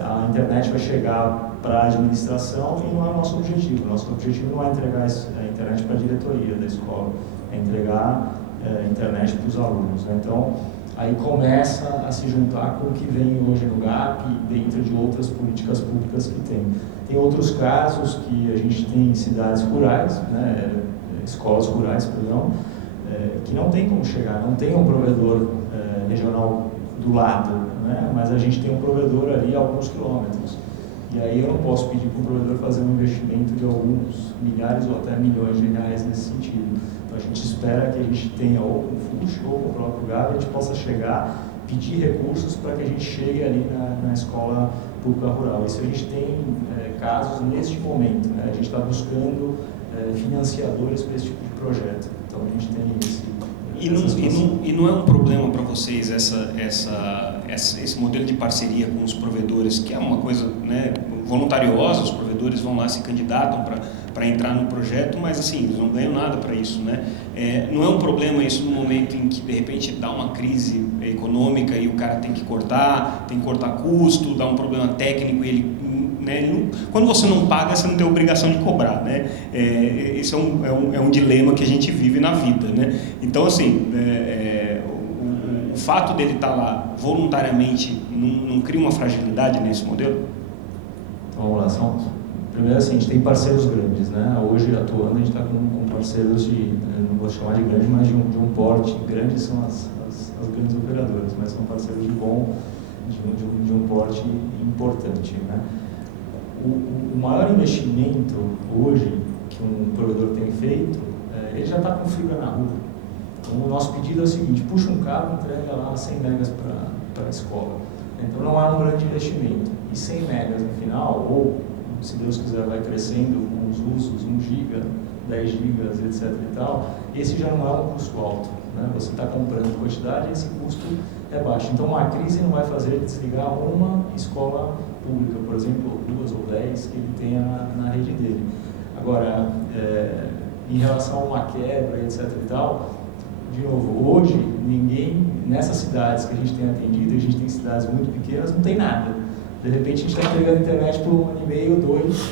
a internet vai chegar para a administração e não é o nosso objetivo. O nosso objetivo não é entregar a internet para a diretoria da escola, é entregar a internet para os alunos. Né? Então, aí começa a se juntar com o que vem hoje no GAP, dentro de outras políticas públicas que tem. Tem outros casos que a gente tem em cidades rurais, né, escolas rurais, perdão, que não tem como chegar, não tem um provedor regional do lado, né, mas a gente tem um provedor ali a alguns quilômetros. E aí eu não posso pedir para o provedor fazer um investimento de alguns milhares ou até milhões de reais nesse sentido. Então a gente espera que a gente tenha ou com o FUSH ou com o próprio GAP, a gente possa chegar, pedir recursos para que a gente chegue ali na escola pública rural. Isso a gente tem casos neste momento, né? A gente está buscando financiadores para esse tipo de projeto. Então a gente tem E não é um problema para vocês esse modelo de parceria com os provedores, que é uma coisa, né, voluntariosa, os provedores vão lá, se candidatam para entrar no projeto, mas assim, eles não ganham nada para isso, né? Não é um problema isso no momento em que de repente dá uma crise econômica e o cara tem que cortar custo, dá um problema técnico e ele, né, quando você não paga, você não tem obrigação de cobrar, né? Isso é um dilema que a gente vive na vida, né? Então, assim, o fato dele estar lá voluntariamente não cria uma fragilidade nesse modelo? Então, vamos lá, primeiro assim, a gente tem parceiros grandes, né? Hoje, atuando, a gente está com parceiros não vou chamar de grande, mas de um porte. Grandes são as grandes operadoras, mas são parceiros de um porte importante, né? O maior investimento hoje que um provedor tem feito, ele já está com fibra na rua. Então, o nosso pedido é o seguinte: puxa um cabo e entrega lá 100 megas para a escola. Então, não há um grande investimento. E 100 megas no final, ou, se Deus quiser, vai crescendo com os usos, 1 giga, 10 gigas, etc. e tal, esse já não é um custo alto. Né? Você está comprando quantidade e esse custo é baixo. Então, uma crise não vai fazer ele desligar uma escola pública, por exemplo, 2 ou 10 que ele tenha na rede dele. Agora, em relação a uma quebra, etc. e tal, de novo, hoje, ninguém, nessas cidades que a gente tem atendido, a gente tem cidades muito pequenas, não tem nada. De repente, a gente está entregando internet por 1 ano e meio, 2,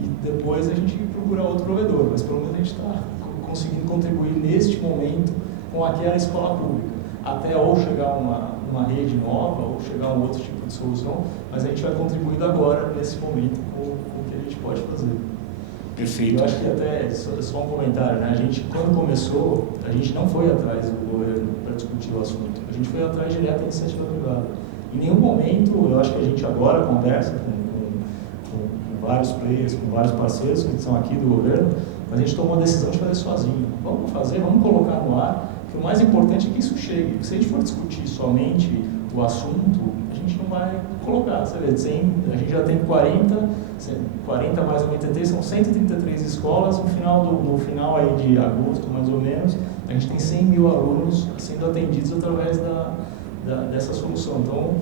e depois a gente procura outro provedor, mas pelo menos a gente está conseguindo contribuir neste momento com aquela escola pública, até ou chegar uma rede nova, ou chegar a um outro tipo de solução, mas a gente vai contribuindo agora, nesse momento, com o que a gente pode fazer. Perfeito. Eu acho que até, só um comentário, né? A gente, quando começou, a gente não foi atrás do governo para discutir o assunto, a gente foi atrás direto da iniciativa privada. Em nenhum momento, eu acho que a gente agora conversa com vários players, com vários parceiros que são aqui do governo, mas a gente tomou a decisão de fazer sozinho. Vamos fazer, vamos colocar no ar, que o mais importante é que isso chegue. Se a gente for discutir somente o assunto, a gente não vai colocar. Você vê, a gente já tem 40 mais 83, são 133 escolas. No final aí de agosto, mais ou menos, a gente tem 100 mil alunos sendo atendidos através dessa solução. Então,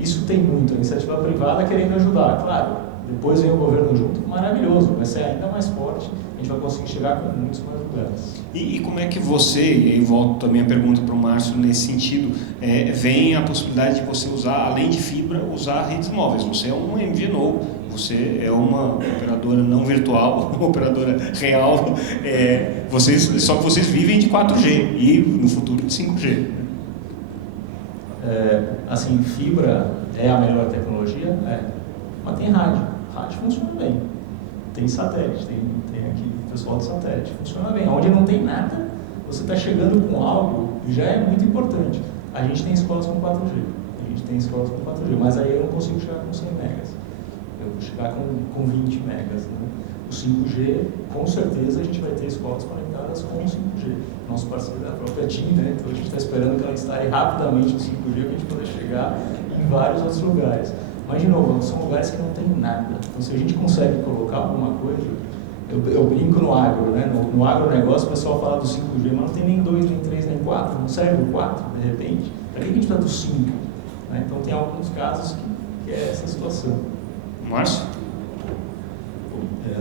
isso tem muito, a iniciativa privada querendo ajudar, claro, depois vem o governo junto, maravilhoso, vai ser ainda mais forte, a gente vai conseguir chegar com muitos mais lugares. E como é que você, e aí volto também a pergunta para o Márcio nesse sentido, vem a possibilidade de você usar, além de fibra, usar redes móveis? Você é uma MVNO, você é uma operadora não virtual, uma operadora real, só que vocês vivem de 4G e no futuro de 5G. Assim, fibra é a melhor tecnologia? Mas tem rádio. Rádio funciona bem. Tem satélite, tem aqui o pessoal do satélite. Funciona bem. Onde não tem nada, você está chegando com algo que já é muito importante. A gente tem escolas com 4G. Mas aí eu não consigo chegar com 100 megas. Eu vou chegar com 20 megas. Né? O 5G, com certeza, a gente vai ter escolas conectadas com o 5G. Nosso parceiro é a própria TIM, né? Então a gente está esperando que ela instale rapidamente o 5G para a gente poder chegar em vários outros lugares. Mas, de novo, são lugares que não tem nada. Então, se a gente consegue colocar alguma coisa, eu brinco no agro, né? No agronegócio, o pessoal fala do 5G, mas não tem nem 2, nem 3, nem 4. Não serve o 4, de repente. Para que a gente está do 5? Né? Então, tem alguns casos que é essa situação. Márcio?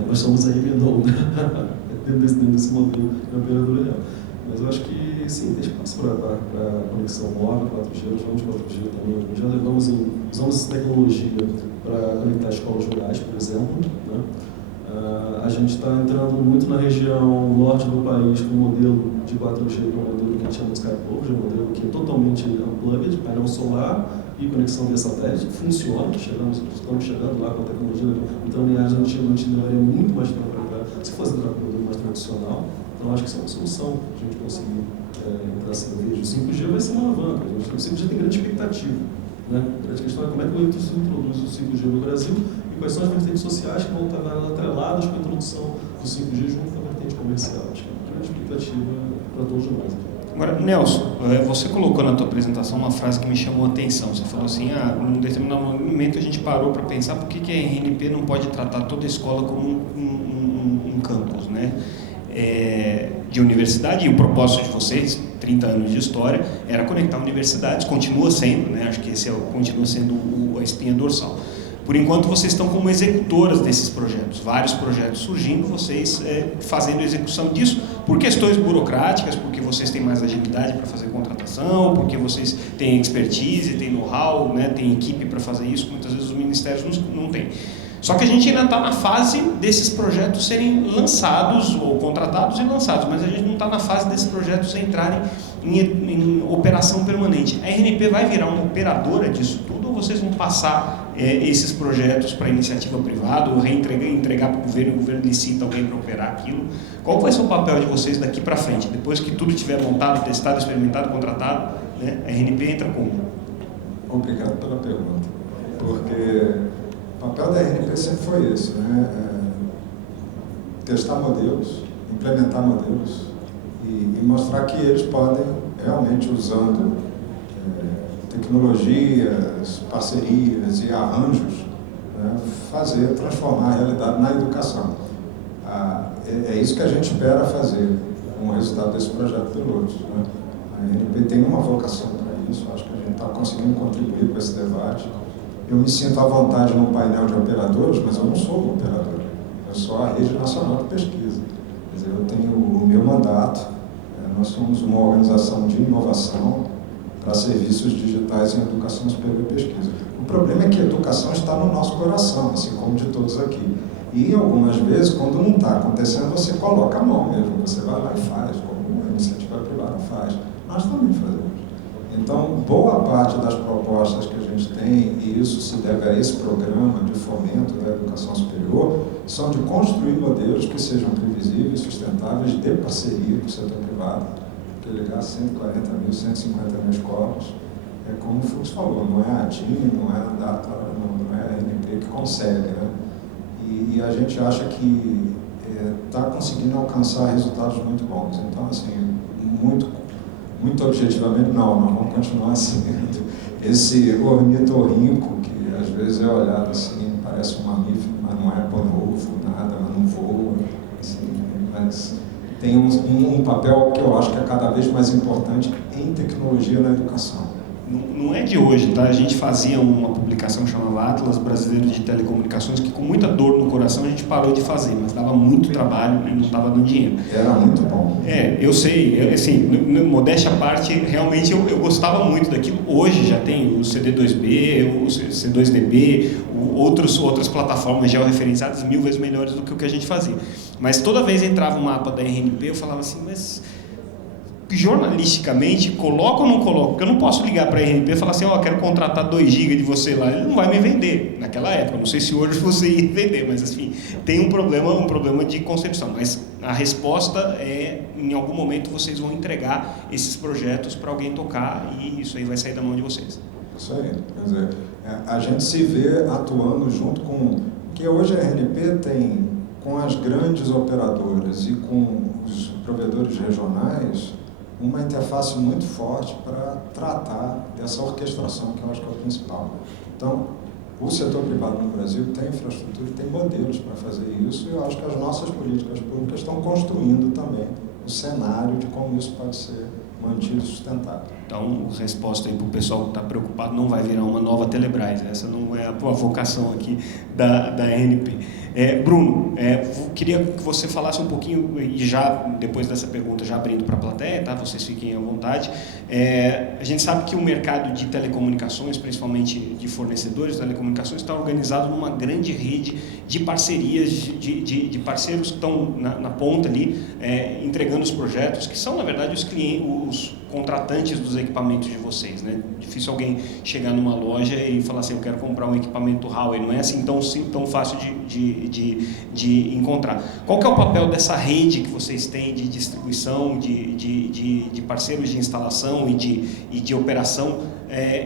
Nós somos a MNO, né? dentro desse modelo de operadora real. Mas eu acho que, sim, tem espaço para conexão móvel, 4G, nós vamos 4G também. Já usamos essa tecnologia para conectar escolas rurais, por exemplo. Né? A gente está entrando muito na região norte do país com um modelo de 4G, que é um modelo que a gente chama de Skype, um modelo que é totalmente unplugged, painel solar e conexão via satélite. Funciona, estamos chegando lá com a tecnologia. Então, aliás, a gente levaria muito mais tempo para cá, se fosse um modelo mais tradicional. Então, acho que isso é uma solução, a gente conseguir entrar assim no vídeo. O 5G vai ser uma alavanca, o 5G tem grande expectativa. Né? A grande questão é como é que o introduz o 5G no Brasil e quais são as vertentes sociais que vão estar atreladas com a introdução do 5G junto com a vertente comercial. Acho que é uma grande expectativa para todos nós. Agora, Nelson, você colocou na tua apresentação uma frase que me chamou a atenção. Você falou assim, num determinado momento a gente parou para pensar por que a RNP não pode tratar toda a escola como um campus, né? De universidade, e o propósito de vocês, 30 anos de história, era conectar universidades, continua sendo, né? Acho que esse continua sendo a espinha dorsal. Por enquanto, vocês estão como executoras desses projetos, vários projetos surgindo, vocês fazendo execução disso por questões burocráticas, porque vocês têm mais agilidade para fazer contratação, porque vocês têm expertise, têm know-how, né? Têm equipe para fazer isso, muitas vezes os ministérios não têm. Só que a gente ainda está na fase desses projetos serem lançados, ou contratados e lançados, mas a gente não está na fase desses projetos entrarem em operação permanente. A RNP vai virar uma operadora disso tudo, ou vocês vão passar esses projetos para iniciativa privada, ou entregar para o governo licita alguém para operar aquilo? Qual vai ser o papel de vocês daqui para frente? Depois que tudo estiver montado, testado, experimentado, contratado, né, a RNP entra como? Obrigado pela pergunta, porque o papel da RNP sempre foi esse, né? Testar modelos, implementar modelos e mostrar que eles podem, realmente usando tecnologias, parcerias e arranjos, né, transformar a realidade na educação. É isso que a gente espera fazer com o resultado desse projeto piloto. Né? A RNP tem uma vocação para isso, acho que a gente está conseguindo contribuir com esse debate. Eu me sinto à vontade no painel de operadores, mas eu não sou uma operadora. Eu sou a Rede Nacional de Pesquisa. Quer dizer, eu tenho o meu mandato. Nós somos uma organização de inovação para serviços digitais em educação superior e pesquisa. O problema é que a educação está no nosso coração, assim como de todos aqui. E algumas vezes, quando não está acontecendo, você coloca a mão mesmo. Você vai lá e faz, como a iniciativa privada faz. Nós também fazemos. Então, boa parte das propostas que a gente tem, e isso se deve a esse programa de fomento da educação superior, são de construir modelos que sejam previsíveis, sustentáveis, de parceria com o setor privado, porque ligar 140 mil, 150 mil escolas, como o Fux falou, não é a TIM, não é a Data, não é a RNP que consegue, né? E a gente acha que está conseguindo alcançar resultados muito bons. Então, assim, muito objetivamente, nós vamos continuar sendo esse ornitorrinco que às vezes é olhado assim, parece um mamífero, mas não é bonovo, nada, mas não voa, assim, mas tem um papel que eu acho que é cada vez mais importante em tecnologia na educação. não é de hoje, tá? A gente fazia uma publicação que chamava Atlas Brasileiro de Telecomunicações, que com muita dor no coração a gente parou de fazer, mas dava muito trabalho e não estava dando dinheiro. Era muito bom. Eu sei, assim, modéstia à parte, realmente eu gostava muito daquilo. Hoje já tem o CD2B, o C2DB, outras plataformas georreferenciadas 1000 vezes melhores do que o que a gente fazia. Mas toda vez entrava o mapa da RNP, eu falava assim, mas jornalisticamente, coloca ou não coloca? Porque eu não posso ligar para a RNP e falar assim, quero contratar 2 GB de você lá, ele não vai me vender. Naquela época, não sei se hoje você ia vender, mas assim, tem um problema de concepção. Mas a resposta é, em algum momento vocês vão entregar esses projetos para alguém tocar e isso aí vai sair da mão de vocês. Isso aí, quer dizer, a gente se vê atuando junto com... Porque hoje a RNP tem, com as grandes operadoras e com os provedores regionais, uma interface muito forte para tratar dessa orquestração, que eu acho que é o principal. Então, o setor privado no Brasil tem infraestrutura e tem modelos para fazer isso, e eu acho que as nossas políticas públicas estão construindo também o cenário de como isso pode ser mantido e sustentado. Então, resposta aí para o pessoal que está preocupado, não vai virar uma nova Telebrás, essa não é a vocação aqui da RNP. Bruno, queria que você falasse um pouquinho, e já depois dessa pergunta, já abrindo para a plateia, tá? Vocês fiquem à vontade. A gente sabe que o mercado de telecomunicações, principalmente de fornecedores de telecomunicações, está organizado numa grande rede de parcerias, de parceiros que estão na ponta ali, entregando os projetos, que são, na verdade, os clientes, os contratantes dos equipamentos de vocês, né? Difícil alguém chegar numa loja e falar assim, eu quero comprar um equipamento Huawei, não é assim tão fácil de encontrar. Qual que é o papel dessa rede que vocês têm de distribuição, de parceiros de instalação e de operação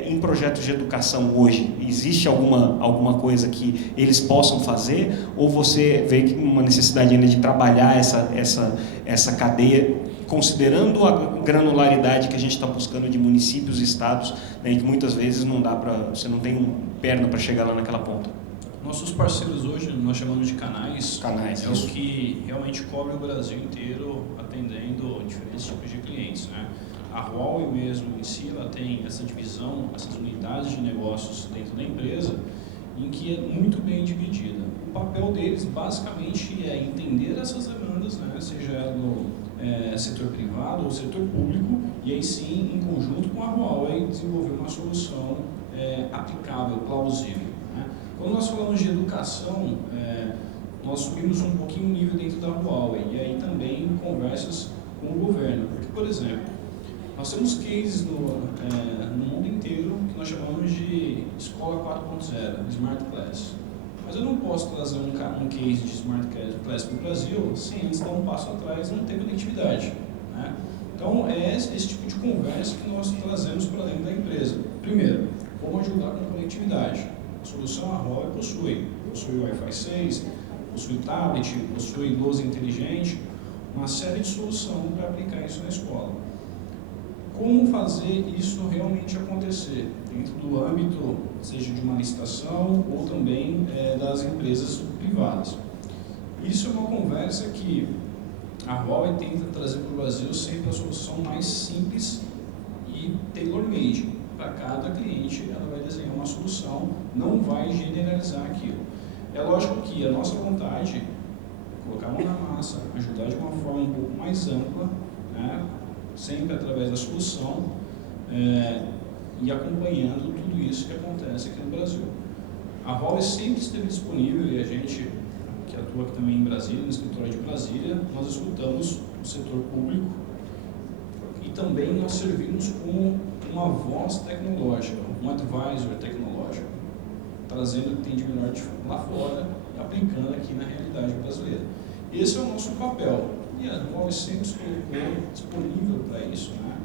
em projetos de educação hoje? Existe alguma coisa que eles possam fazer ou você vê uma necessidade ainda de trabalhar essa cadeia, considerando a granularidade que a gente está buscando de municípios e estados, né, que muitas vezes não dá você não tem perna para chegar lá naquela ponta? Nossos parceiros hoje, nós chamamos de canais, é isso. O que realmente cobre o Brasil inteiro atendendo diferentes tipos de clientes, né? A Huawei mesmo em si, ela tem essa divisão, essas unidades de negócios dentro da empresa, em que é muito bem dividida. O papel deles basicamente é entender essas demandas, né? Seja no setor privado ou setor público, e aí sim, em conjunto com a Huawei, desenvolver uma solução aplicável, plausível, né? Quando nós falamos de educação, nós subimos um pouquinho o nível dentro da Huawei, e aí também conversas com o governo. Porque, por exemplo, nós temos cases no mundo inteiro que nós chamamos de Escola 4.0, Smart Class. Mas eu não posso trazer um case de Smart Class para o Brasil sem antes dar um passo atrás e não ter conectividade, né? Então, é esse tipo de conversa que nós trazemos para dentro da empresa. Primeiro, como ajudar com conectividade. A solução a Huawei possui Wi-Fi 6, possui tablet, possui lousa inteligente, uma série de soluções para aplicar isso na escola. Como fazer isso realmente acontecer dentro do âmbito, seja de uma licitação ou também das empresas privadas? Isso é uma conversa que a Huawei tenta trazer para o Brasil sempre a solução mais simples e tailor-made. Para cada cliente, ela vai desenhar uma solução, não vai generalizar aquilo. É lógico que a nossa vontade é colocar a mão na massa, ajudar de uma forma um pouco mais ampla, né? Sempre através da solução e acompanhando tudo isso que acontece aqui no Brasil. A Huawei sempre esteve disponível e a gente, que atua aqui também em Brasília, no escritório de Brasília, nós escutamos o setor público e também nós servimos como uma voz tecnológica, um advisor tecnológico, trazendo o que tem de melhor lá fora e aplicando aqui na realidade brasileira. Esse é o nosso papel. E a Huawei sempre se colocou disponível para isso, né?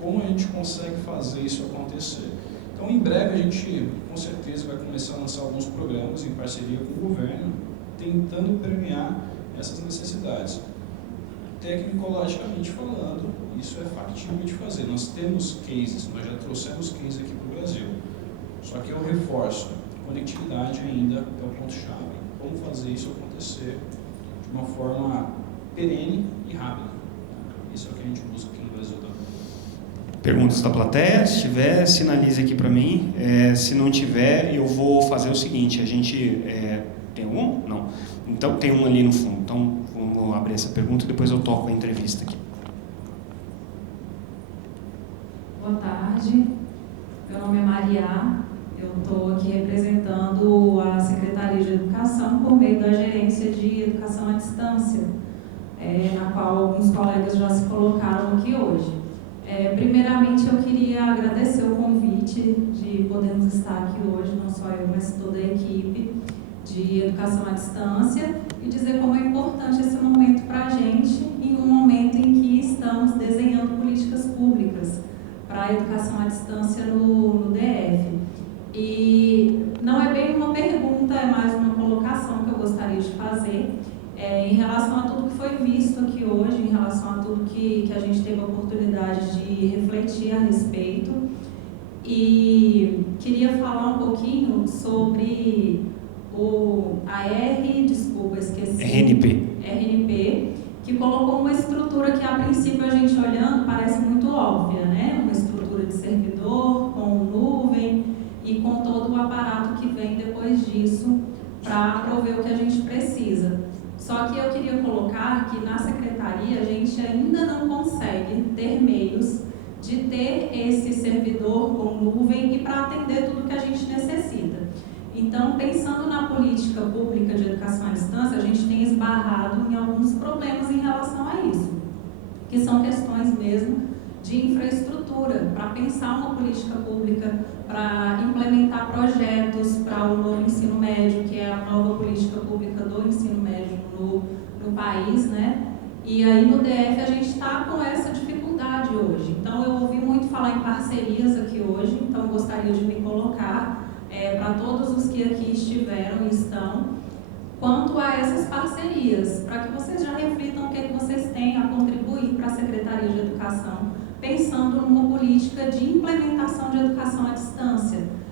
Como a gente consegue fazer isso acontecer? Então, em breve, a gente, com certeza, vai começar a lançar alguns programas em parceria com o governo, tentando premiar essas necessidades. Tecnologicamente falando, isso é factível de fazer. Nós temos cases, nós já trouxemos cases aqui para o Brasil. Só que eu reforço, conectividade ainda é o ponto-chave. Como fazer isso acontecer de uma forma perene e rápida. Isso é o que a gente busca aqui no Brasil também. Perguntas da plateia? Se tiver, sinalize aqui para mim. Se não tiver, eu vou fazer o seguinte, a gente... tem um? Não. Então, tem um ali no fundo. Então, vamos abrir essa pergunta e depois eu toco a entrevista aqui. Boa tarde, meu nome é Maria, eu estou aqui representando a Secretaria de Educação por meio da Gerência de Educação à Distância, na qual alguns colegas já se colocaram aqui hoje. Primeiramente, eu queria agradecer o convite de podermos estar aqui hoje, não só eu, mas toda a equipe de Educação à Distância, e dizer como é importante esse momento para a gente, em um momento em que estamos desenhando políticas públicas para a educação à distância no DF. E não é bem uma pergunta, é mais uma colocação que eu gostaria de fazer em relação a tudo que foi visto aqui hoje, em relação a tudo que a gente teve a oportunidade de refletir a respeito. E queria falar um pouquinho sobre RNP, que colocou uma estrutura que a princípio a gente olhando parece muito óbvia, né? Uma estrutura de servidor, com nuvem e com todo o aparato que vem depois disso para prover o que a gente precisa. Só que eu queria colocar que na secretaria a gente ainda não consegue ter meios de ter esse servidor com nuvem e para atender tudo que a gente necessita. Então, pensando na política pública de educação à distância, a gente tem esbarrado em alguns problemas em relação a isso, que são questões mesmo de infraestrutura, para pensar uma política pública, para implementar projetos para o novo ensino médio, que é a nova política pública do ensino médio no país, né? E aí no DF a gente está com essa dificuldade hoje. Então, eu ouvi muito falar em parcerias aqui hoje, então eu gostaria de me colocar para todos os que aqui estiveram e estão, quanto a essas parcerias, para que vocês já reflitam o que vocês têm a contribuir para a Secretaria de Educação, pensando numa política de implementação de educação à distância.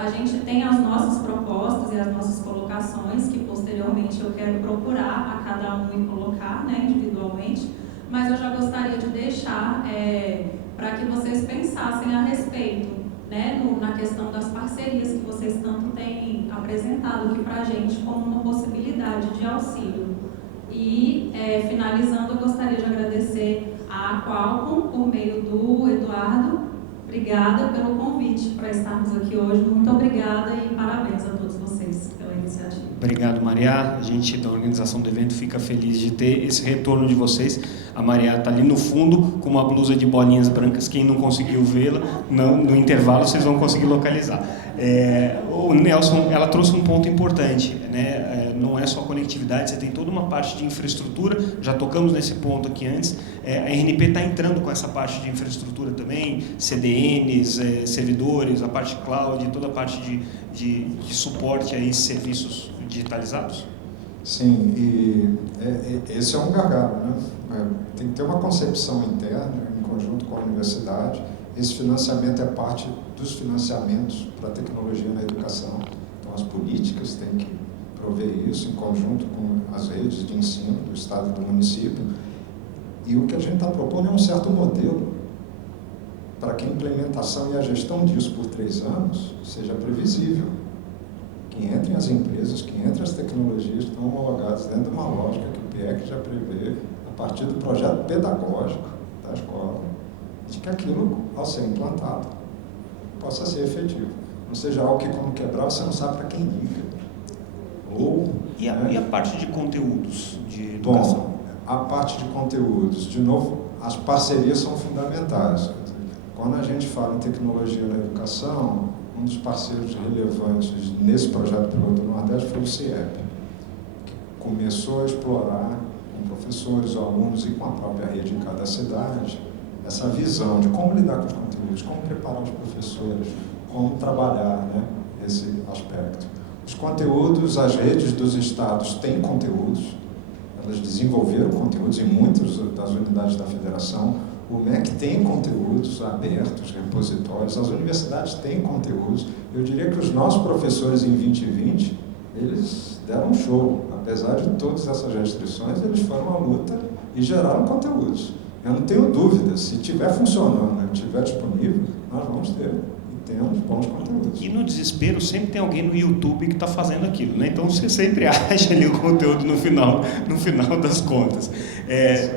A gente tem as nossas propostas e as nossas colocações, que posteriormente eu quero procurar a cada um e colocar, né, individualmente, mas eu já gostaria de deixar para que vocês pensassem a respeito, né, na questão das parcerias que vocês tanto têm apresentado aqui para a gente como uma possibilidade de auxílio. E, finalizando, eu gostaria de agradecer à Qualcomm, por meio do Eduardo. Obrigada pelo convite para estarmos aqui hoje. Muito obrigada e parabéns a todos vocês pela iniciativa. Obrigado, Maria. A gente da organização do evento fica feliz de ter esse retorno de vocês. A Maria está ali no fundo com uma blusa de bolinhas brancas. Quem não conseguiu vê-la, no intervalo vocês vão conseguir localizar. O Nelson, ela trouxe um ponto importante, né? Não é só conectividade, você tem toda uma parte de infraestrutura, já tocamos nesse ponto aqui antes. A RNP está entrando com essa parte de infraestrutura também, CDNs, servidores, a parte cloud, toda a parte de suporte a esses serviços digitalizados? Sim, e esse é um gargalo, né? Tem que ter uma concepção interna, em conjunto com a universidade. Esse financiamento é parte dos financiamentos para a tecnologia na educação. Então, as políticas têm que prover isso em conjunto com as redes de ensino do Estado e do município. E o que a gente está propondo é um certo modelo para que a implementação e a gestão disso por 3 anos seja previsível. Que entrem as empresas, que entrem as tecnologias que estão homologadas dentro de uma lógica que o PIEC já prevê a partir do projeto pedagógico da escola, de que aquilo, ao ser implantado, possa ser efetivo. Não seja algo que, como quebrar, você não sabe para quem liga. E a parte de conteúdos de educação? Bom, a parte de conteúdos, de novo, as parcerias são fundamentais. Quando a gente fala em tecnologia na educação, um dos parceiros relevantes nesse projeto piloto do Nordeste foi o CIEP, que começou a explorar com professores, alunos e com a própria rede em cada cidade essa visão de como lidar com os conteúdos, como preparar os professores, como trabalhar, né, esse aspecto. Os conteúdos, as redes dos estados têm conteúdos, elas desenvolveram conteúdos em muitas das unidades da federação. O MEC tem conteúdos abertos, repositórios, as universidades têm conteúdos. Eu diria que os nossos professores em 2020, eles deram um show. Apesar de todas essas restrições, eles foram à luta e geraram conteúdos. Eu não tenho dúvida, se estiver funcionando, né, estiver disponível, nós vamos ter. E temos bons conteúdos. E no desespero sempre tem alguém no YouTube que está fazendo aquilo, né? Então você sempre acha ali o conteúdo no final das contas.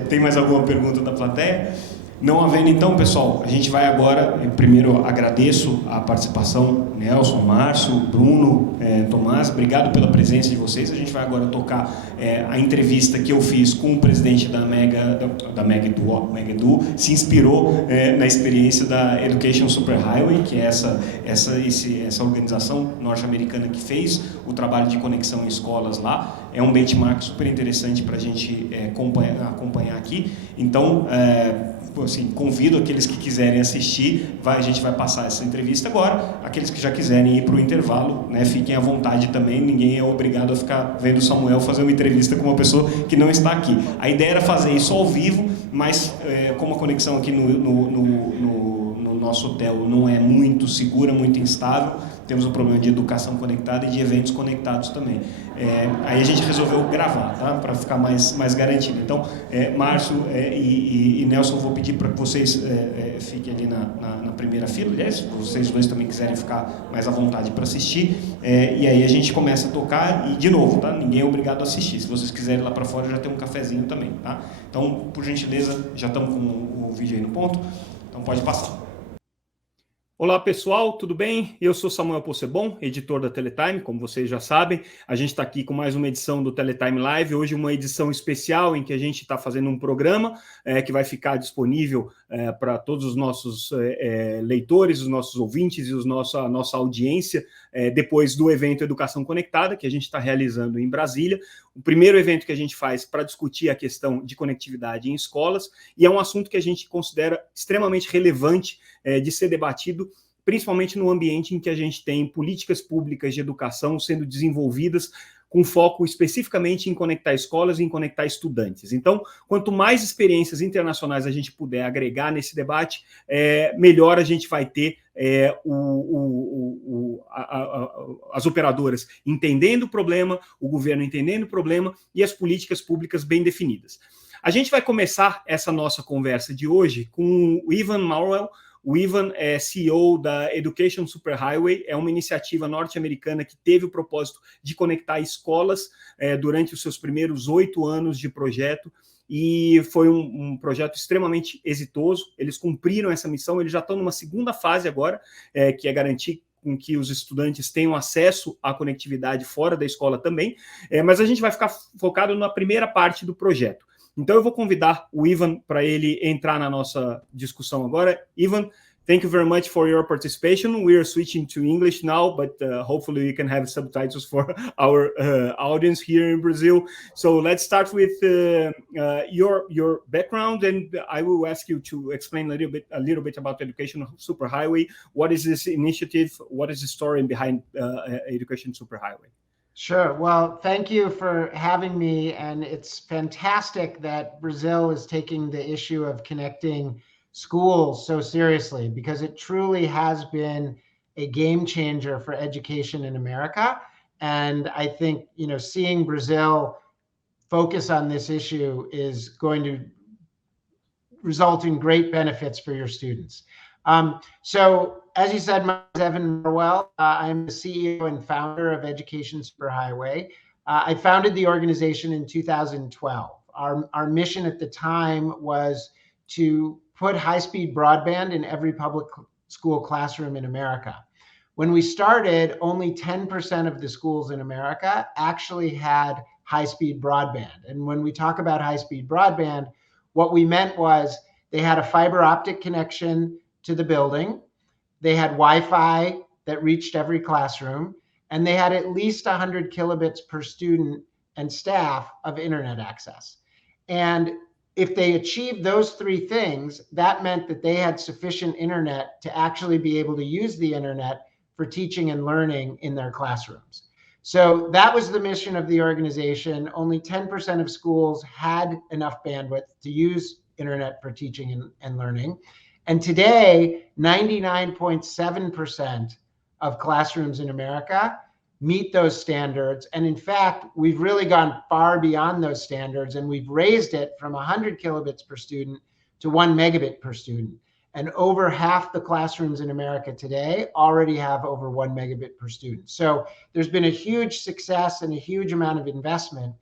Tem mais alguma pergunta da plateia? Não havendo, então, pessoal, a gente vai agora, primeiro agradeço a participação, Nelson, Márcio, Bruno, Tomás, obrigado pela presença de vocês. A gente vai agora tocar a entrevista que eu fiz com o presidente da MEG-EDU, se inspirou na experiência da Education Superhighway, que é essa organização norte-americana que fez o trabalho de conexão em escolas lá. É um benchmark super interessante para a gente acompanhar aqui. Então, assim, convido aqueles que quiserem assistir, a gente vai passar essa entrevista agora. Aqueles que já quiserem ir para o intervalo, né, fiquem à vontade também, ninguém é obrigado a ficar vendo o Samuel fazer uma entrevista com uma pessoa que não está aqui. A ideia era fazer isso ao vivo, mas como a conexão aqui no nosso hotel não é muito segura, muito instável, temos um problema de educação conectada e de eventos conectados também. Aí a gente resolveu gravar, tá? Para ficar mais garantido. Então, Márcio e Nelson, vou pedir para que vocês fiquem ali na primeira fila. Aliás, se vocês dois também quiserem ficar mais à vontade para assistir. E aí a gente começa a tocar e, de novo, tá? Ninguém é obrigado a assistir. Se vocês quiserem ir lá para fora, já tem um cafezinho também, tá? Então, por gentileza, já estamos com o vídeo aí no ponto. Então, pode passar. Olá pessoal, tudo bem? Eu sou Samuel Possebon, editor da Teletime, como vocês já sabem. A gente está aqui com mais uma edição do Teletime Live, hoje uma edição especial em que a gente está fazendo um programa que vai ficar disponível para todos os nossos leitores, os nossos ouvintes e a nossa audiência depois do evento Educação Conectada, que a gente está realizando em Brasília. O primeiro evento que a gente faz para discutir a questão de conectividade em escolas, e é um assunto que a gente considera extremamente relevante de ser debatido, principalmente no ambiente em que a gente tem políticas públicas de educação sendo desenvolvidas com foco especificamente em conectar escolas e em conectar estudantes. Então, quanto mais experiências internacionais a gente puder agregar nesse debate, melhor a gente vai ter as operadoras entendendo o problema, o governo entendendo o problema e as políticas públicas bem definidas. A gente vai começar essa nossa conversa de hoje com o Ivan Marwell. O Ivan é CEO da Education Superhighway, é uma iniciativa norte-americana que teve o propósito de conectar escolas durante os seus primeiros 8 anos de projeto, e foi um projeto extremamente exitoso. Eles cumpriram essa missão, eles já estão numa segunda fase agora, que é garantir com que os estudantes tenham acesso à conectividade fora da escola também, mas a gente vai ficar focado na primeira parte do projeto. Então eu vou convidar o Ivan para ele entrar na nossa discussão agora. Ivan, thank you very much for your participation. We are switching to English now, but hopefully we can have subtitles for our audience here in Brazil. So let's start with your background, and I will ask you to explain a little bit about Education Superhighway. What is this initiative? What is the story behind Education Superhighway? Sure. Well, thank you for having me. And it's fantastic that Brazil is taking the issue of connecting schools so seriously, because it truly has been a game changer for education in America. And I think, seeing Brazil focus on this issue is going to result in great benefits for your students. So as you said, my name is Evan Marwell. I'm the CEO and founder of Education Superhighway. I founded the organization in 2012. Our mission at the time was to put high-speed broadband in every public school classroom in America. When we started, only 10% of the schools in America actually had high-speed broadband. And when we talk about high-speed broadband, what we meant was they had a fiber optic connection to the building, they had Wi-Fi that reached every classroom, and they had at least 100 kilobits per student and staff of internet access. And if they achieved those 3 things, that meant that they had sufficient internet to actually be able to use the internet for teaching and learning in their classrooms. So that was the mission of the organization. Only 10% of schools had enough bandwidth to use internet for teaching and learning. And today, 99.7% of classrooms in America meet those standards. And in fact, we've really gone far beyond those standards, and we've raised it from 100 kilobits per student to 1 megabit per student. And over half the classrooms in America today already have over 1 megabit per student. So there's been a huge success and a huge amount of investment.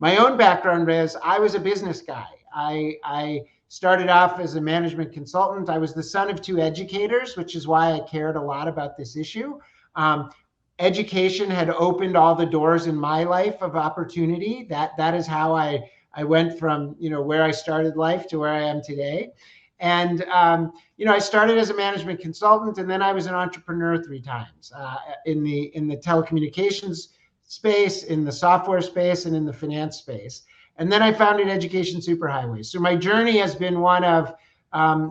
My own background is I was a business guy. I started off as a management consultant. I was the son of 2 educators, which is why I cared a lot about this issue. Education had opened all the doors in my life of opportunity. That is how I went from, you know, where I started life to where I am today. And, you know, I started as a management consultant, and then I was an entrepreneur 3 times in the telecommunications space, in the software space, and in the finance space. And then I founded Education Superhighway. So my journey has been one of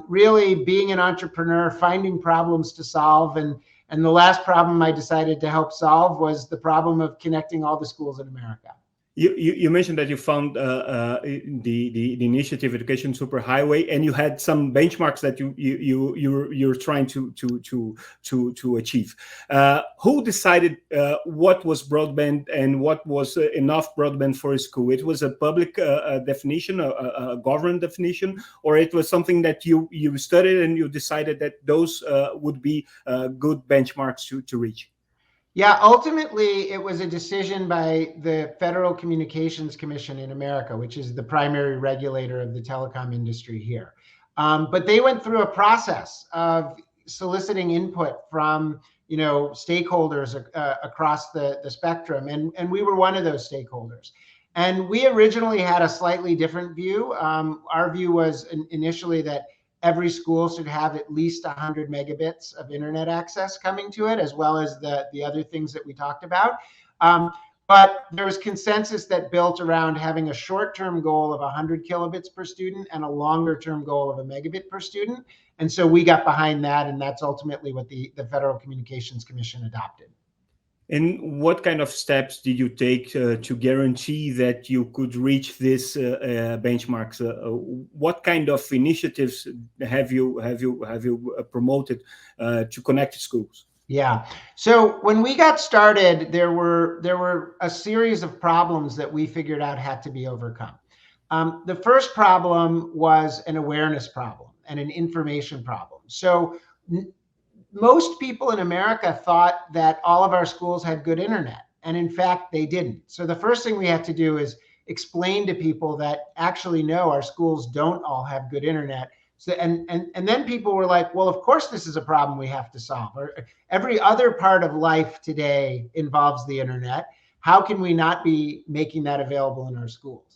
really being an entrepreneur, finding problems to solve. And the last problem I decided to help solve was the problem of connecting all the schools in America. You mentioned that you found the initiative Education Superhighway, and you had some benchmarks that you're trying to achieve. Who decided what was broadband and what was enough broadband for a school? It was a public definition, a government definition, or it was something that you studied and you decided that those would be good benchmarks to reach? Yeah, ultimately, it was a decision by the Federal Communications Commission in America, which is the primary regulator of the telecom industry here. But they went through a process of soliciting input from, you know, stakeholders across the spectrum, and we were one of those stakeholders. And we originally had a slightly different view. Our view was initially that every school should have at least 100 megabits of internet access coming to it, as well as the other things that we talked about. But there was consensus that built around having a short-term goal of 100 kilobits per student and a longer-term goal of 1 megabit per student. And so we got behind that, and that's ultimately what the Federal Communications Commission adopted. And what kind of steps did you take to guarantee that you could reach this benchmarks? What kind of initiatives have you promoted to connect schools? Yeah. So when we got started, there were a series of problems that we figured out had to be overcome. The first problem was an awareness problem and an information problem. So most people in America thought that all of our schools had good internet, and in fact, they didn't. So the first thing we had to do is explain to people that actually, no, our schools don't all have good internet. So, and then people were like, well, of course, this is a problem we have to solve. Or every other part of life today involves the internet. How can we not be making that available in our schools?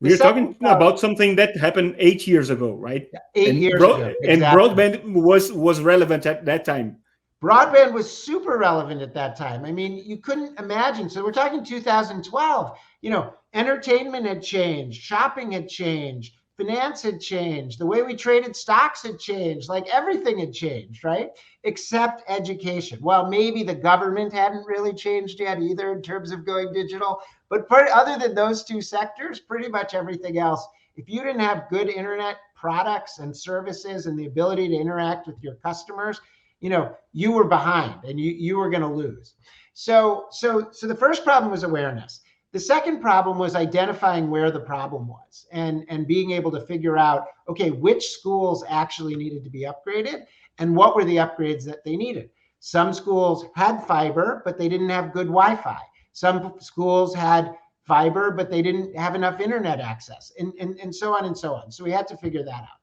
We're talking about something that happened 8 years ago, right? 8 years ago. Exactly. And broadband was relevant at that time. Broadband was super relevant at that time. I mean, you couldn't imagine. So we're talking 2012. You know, entertainment had changed, shopping had changed, finance had changed, the way we traded stocks had changed, like everything had changed, right? Except education. Well, maybe the government hadn't really changed yet either in terms of going digital, but other than those 2 sectors, pretty much everything else, if you didn't have good internet products and services and the ability to interact with your customers, you know, you were behind and you were going to lose. So the first problem was awareness. The second problem was identifying where the problem was and being able to figure out, okay, which schools actually needed to be upgraded and what were the upgrades that they needed. Some schools had fiber, but they didn't have good Wi-Fi. Some schools had fiber, but they didn't have enough internet access, and so on and so on. So we had to figure that out.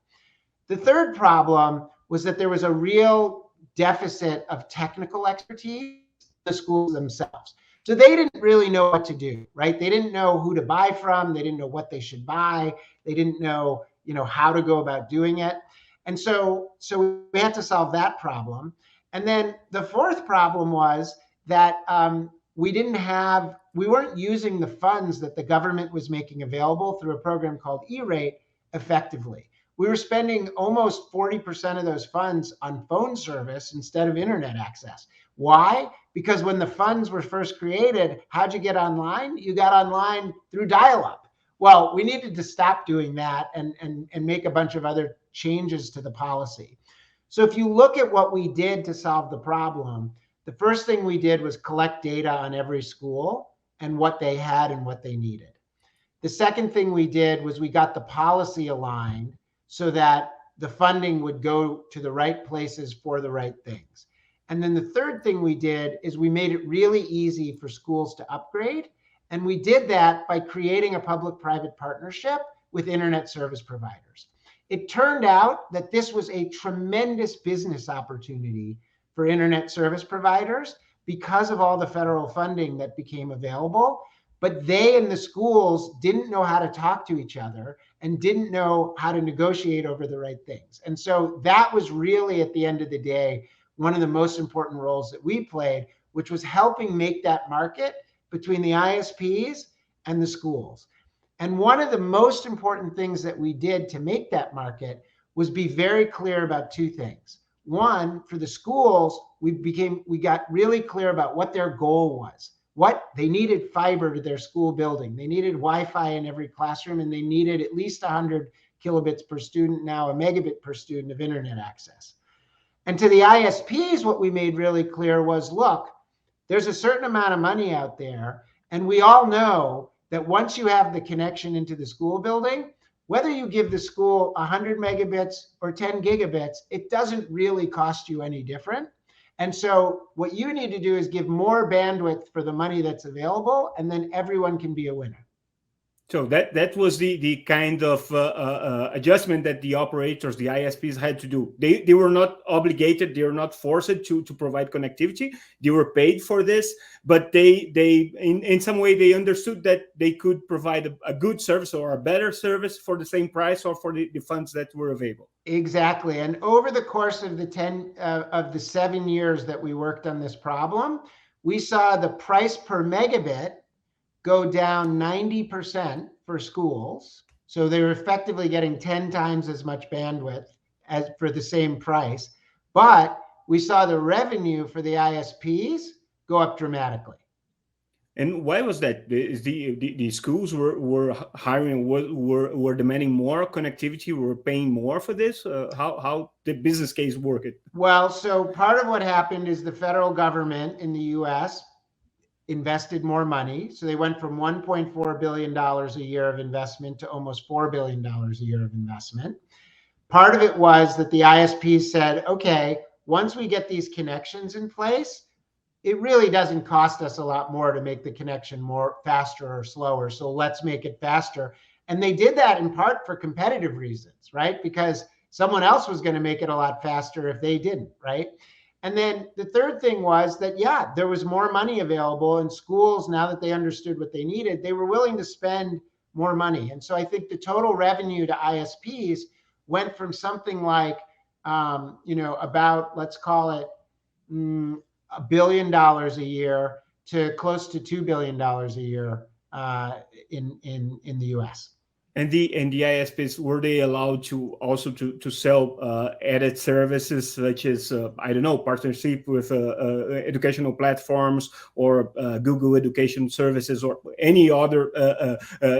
The third problem was that there was a real deficit of technical expertise in the schools themselves. So they didn't really know what to do, right? They didn't know who to buy from. They didn't know what they should buy. They didn't know, you know, how to go about doing it. And so we had to solve that problem. And then the fourth problem was that we weren't using the funds that the government was making available through a program called E-Rate effectively. We were spending almost 40% of those funds on phone service instead of internet access. Why? Because when the funds were first created, how'd you get online? You got online through dial-up. Well, we needed to stop doing that and make a bunch of other changes to the policy. So if you look at what we did to solve the problem, the first thing we did was collect data on every school and what they had and what they needed. The second thing we did was we got the policy aligned so that the funding would go to the right places for the right things. And then the third thing we did is we made it really easy for schools to upgrade. And we did that by creating a public-private partnership with internet service providers. It turned out that this was a tremendous business opportunity for internet service providers because of all the federal funding that became available. But they and the schools didn't know how to talk to each other and didn't know how to negotiate over the right things. And so that was really, at the end of the day, one of the most important roles that we played, which was helping make that market between the ISPs and the schools. And one of the most important things that we did to make that market was be very clear about two things. One, for the schools, we got really clear about what their goal was. What they needed: fiber to their school building. They needed Wi-Fi in every classroom, and they needed at least 100 kilobits per student, now a megabit per student of internet access. And to the ISPs, what we made really clear was, look, there's a certain amount of money out there, and we all know that once you have the connection into the school building, whether you give the school 100 megabits or 10 gigabits, it doesn't really cost you any different. And so what you need to do is give more bandwidth for the money that's available, and then everyone can be a winner. So that was the kind of adjustment that the operators, the ISPs, had to do. They were not obligated, they were not forced to provide connectivity. They were paid for this, but they in some way they understood that they could provide a good service or a better service for the same price or for the funds that were available. Exactly. And over the course of the 7 years that we worked on this problem, we saw the price per megabit go down 90% for schools. So they were effectively getting 10 times as much bandwidth as for the same price. But we saw the revenue for the ISPs go up dramatically. And why was that? The schools were hiring, were demanding more connectivity, were paying more for this? How the business case worked? Well, so part of what happened is the federal government in the US invested more money. So they went from $1.4 billion a year of investment to almost $4 billion a year of investment. Part of it was that the ISPs said, okay, once we get these connections in place, it really doesn't cost us a lot more to make the connection more faster or slower. So let's make it faster. And they did that in part for competitive reasons, right? Because someone else was going to make it a lot faster if they didn't, right? And then the third thing was that, yeah, there was more money available, and schools, now that they understood what they needed, they were willing to spend more money. And so I think the total revenue to ISPs went from something like, about, let's call it $1 billion a year to close to $2 billion a year in the US. And the ISPs, were they allowed to also to sell added services such as partnership with educational platforms or Google Education Services or any other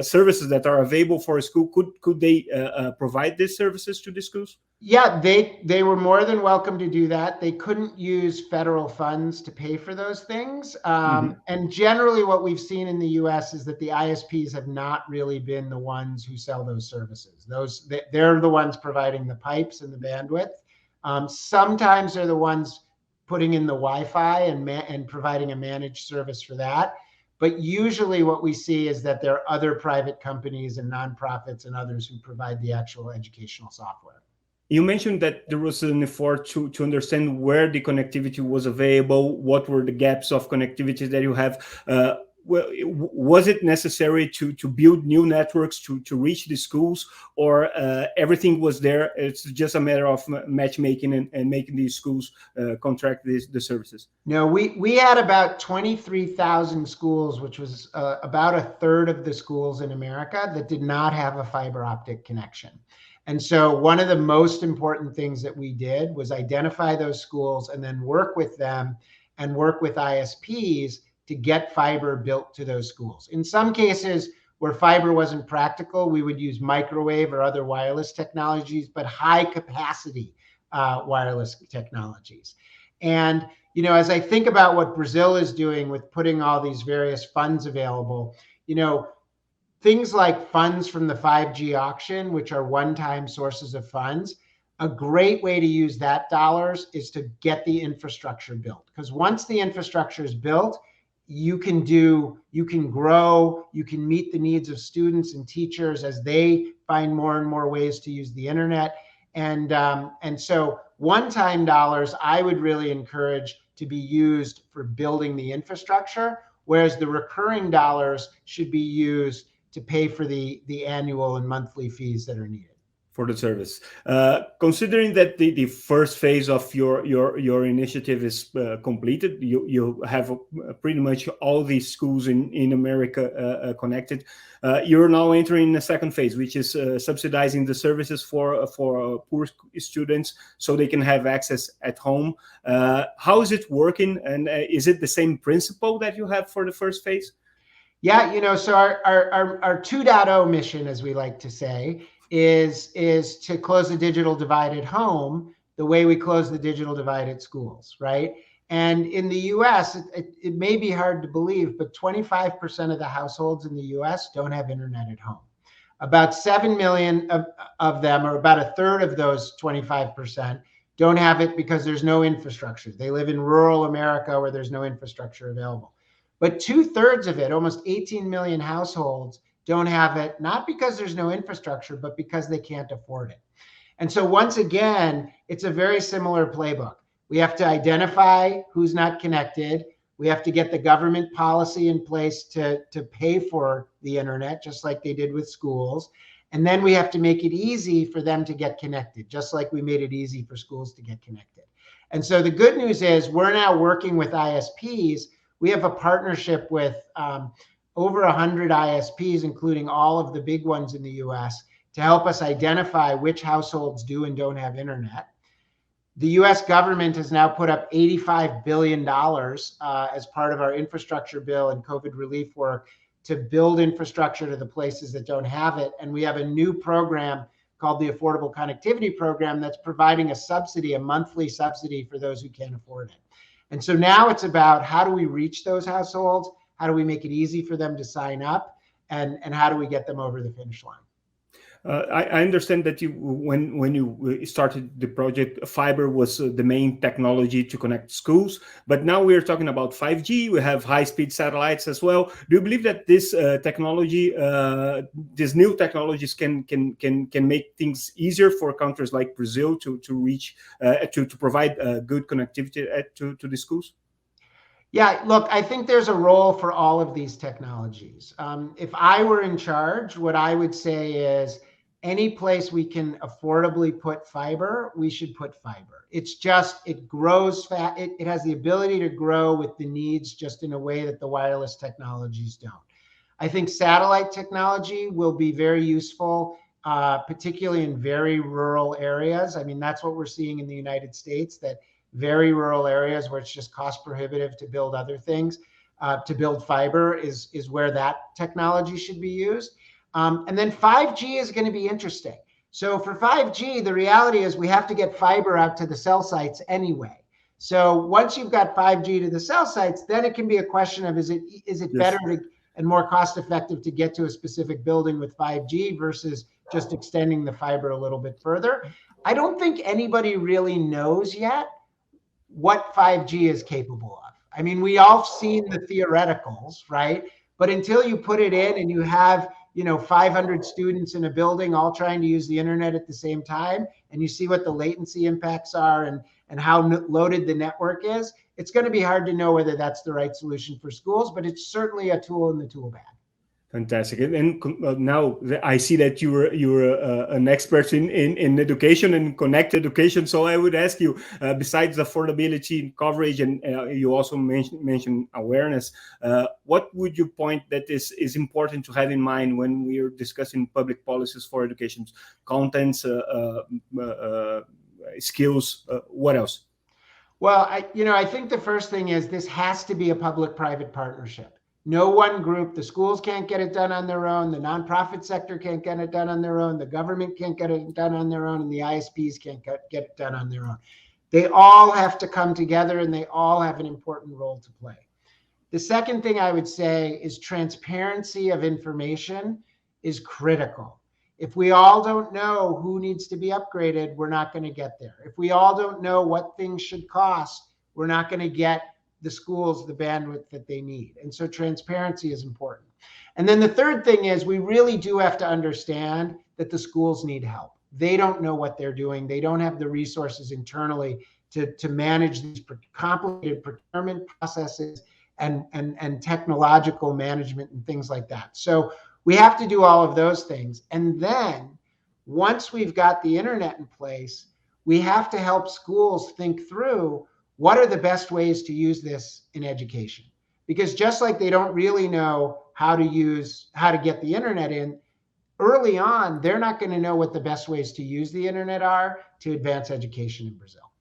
services that are available for a school? Could they provide these services to the schools? Yeah, they were more than welcome to do that. They couldn't use federal funds to pay for those things. And generally what we've seen in the US is that the ISPs have not really been the ones who sell those services. They're the ones providing the pipes and the bandwidth. Sometimes they're the ones putting in the Wi-Fi and providing a managed service for that. But usually what we see is that there are other private companies and nonprofits and others who provide the actual educational software. You mentioned that there was an effort to understand where the connectivity was available, what were the gaps of connectivity that you have. Was it necessary to build new networks to reach the schools, or everything was there? It's just a matter of matchmaking and making these schools contract the services? No, we had about 23,000 schools, which was about a third of the schools in America that did not have a fiber optic connection. And so one of the most important things that we did was identify those schools and then work with them and work with ISPs to get fiber built to those schools. In some cases where fiber wasn't practical, we would use microwave or other wireless technologies, but high capacity wireless technologies. And, as I think about what Brazil is doing with putting all these various funds available, things like funds from the 5G auction, which are one-time sources of funds, a great way to use that dollars is to get the infrastructure built. Because once the infrastructure is built, you can grow, you can meet the needs of students and teachers as they find more and more ways to use the internet. And so one-time dollars, I would really encourage to be used for building the infrastructure, whereas the recurring dollars should be used to pay for the annual and monthly fees that are needed for the service. Considering that the first phase of your initiative is completed, you have pretty much all these schools in America connected. You're now entering the second phase, which is subsidizing the services for poor students so they can have access at home. How is it working, and is it the same principle that you have for the first phase? Yeah, so our 2.0 mission, as we like to say, is to close the digital divide at home the way we close the digital divide at schools, right? And in the US, it may be hard to believe, but 25% of the households in the US don't have internet at home. About 7 million of them, or about a third of those 25%, don't have it because there's no infrastructure. They live in rural America where there's no infrastructure available. But 2/3 of it, almost 18 million households, don't have it, not because there's no infrastructure, but because they can't afford it. And so once again, it's a very similar playbook. We have to identify who's not connected. We have to get the government policy in place to pay for the internet, just like they did with schools. And then we have to make it easy for them to get connected, just like we made it easy for schools to get connected. And so the good news is we're now working with ISPs. We have a partnership with over 100 ISPs, including all of the big ones in the US, to help us identify which households do and don't have internet. The US government has now put up $85 billion as part of our infrastructure bill and COVID relief work to build infrastructure to the places that don't have it. And we have a new program called the Affordable Connectivity Program that's providing a subsidy, a monthly subsidy for those who can't afford it. And so now it's about how do we reach those households? How do we make it easy for them to sign up? And how do we get them over the finish line? I understand that when you started the project, fiber was the main technology to connect schools, but now we're talking about 5G. We have high-speed satellites as well. Do you believe that this technology, these new technologies, can make things easier for countries like Brazil to reach to provide good connectivity to the schools? Yeah, look, I think there's a role for all of these technologies. If I were in charge, what I would say is any place we can affordably put fiber, we should put fiber. It's just, it grows fast. It has the ability to grow with the needs just in a way that the wireless technologies don't. I think satellite technology will be very useful, particularly in very rural areas. I mean, that's what we're seeing in the United States, that very rural areas where it's just cost prohibitive to build other things, to build fiber is where that technology should be used. And then 5G is going to be interesting. So for 5G, the reality is we have to get fiber out to the cell sites anyway. So once you've got 5G to the cell sites, then it can be a question of, is it better and more cost effective to get to a specific building with 5G versus just extending the fiber a little bit further? I don't think anybody really knows yet what 5G is capable of. I mean, we all seen the theoreticals, right? But until you put it in and you have, 500 students in a building all trying to use the internet at the same time, and you see what the latency impacts are and how loaded the network is, it's going to be hard to know whether that's the right solution for schools, but it's certainly a tool in the tool bag. Fantastic. And now I see that you're an expert in education and connected education. So I would ask you, besides affordability and coverage, and you also mentioned awareness, what would you point that is important to have in mind when we are discussing public policies for education? Contents, skills, what else? Well, I think the first thing is this has to be a public-private partnership. No one group, the schools can't get it done on their own, the nonprofit sector can't get it done on their own, the government can't get it done on their own, and the ISPs can't get it done on their own. They all have to come together and they all have an important role to play. The second thing I would say is transparency of information is critical. If we all don't know who needs to be upgraded, we're not going to get there. If we all don't know what things should cost, we're not going to get the schools the bandwidth that they need. And so transparency is important. And then the third thing is we really do have to understand that the schools need help. They don't know what they're doing. They don't have the resources internally to manage these complicated procurement processes and technological management and things like that. So we have to do all of those things. And then once we've got the internet in place, we have to help schools think through what are the best ways to use this in education. Because just like they don't really know how to get the internet in, early on, they're not going to know what the best ways to use the internet are to advance education in Brazil.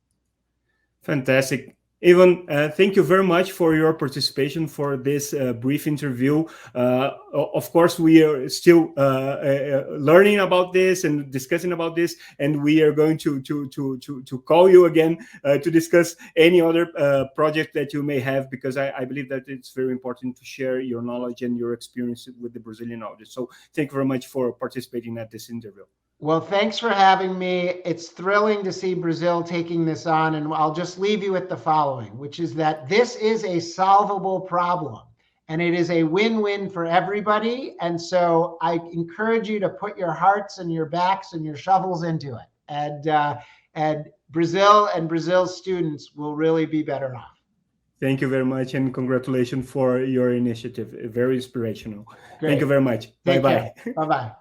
Fantastic. Ivan, thank you very much for your participation for this brief interview. Of course, we are still learning about this and discussing about this, and we are going to call you again to discuss any other project that you may have, because I believe that it's very important to share your knowledge and your experience with the Brazilian audience. So thank you very much for participating at this interview. Well, thanks for having me. It's thrilling to see Brazil taking this on. And I'll just leave you with the following, which is that this is a solvable problem and it is a win-win for everybody. And so I encourage you to put your hearts and your backs and your shovels into it. And Brazil and Brazil's students will really be better off. Thank you very much, and congratulations for your initiative. Very inspirational. Great. Thank you very much. Bye-bye. Bye-bye.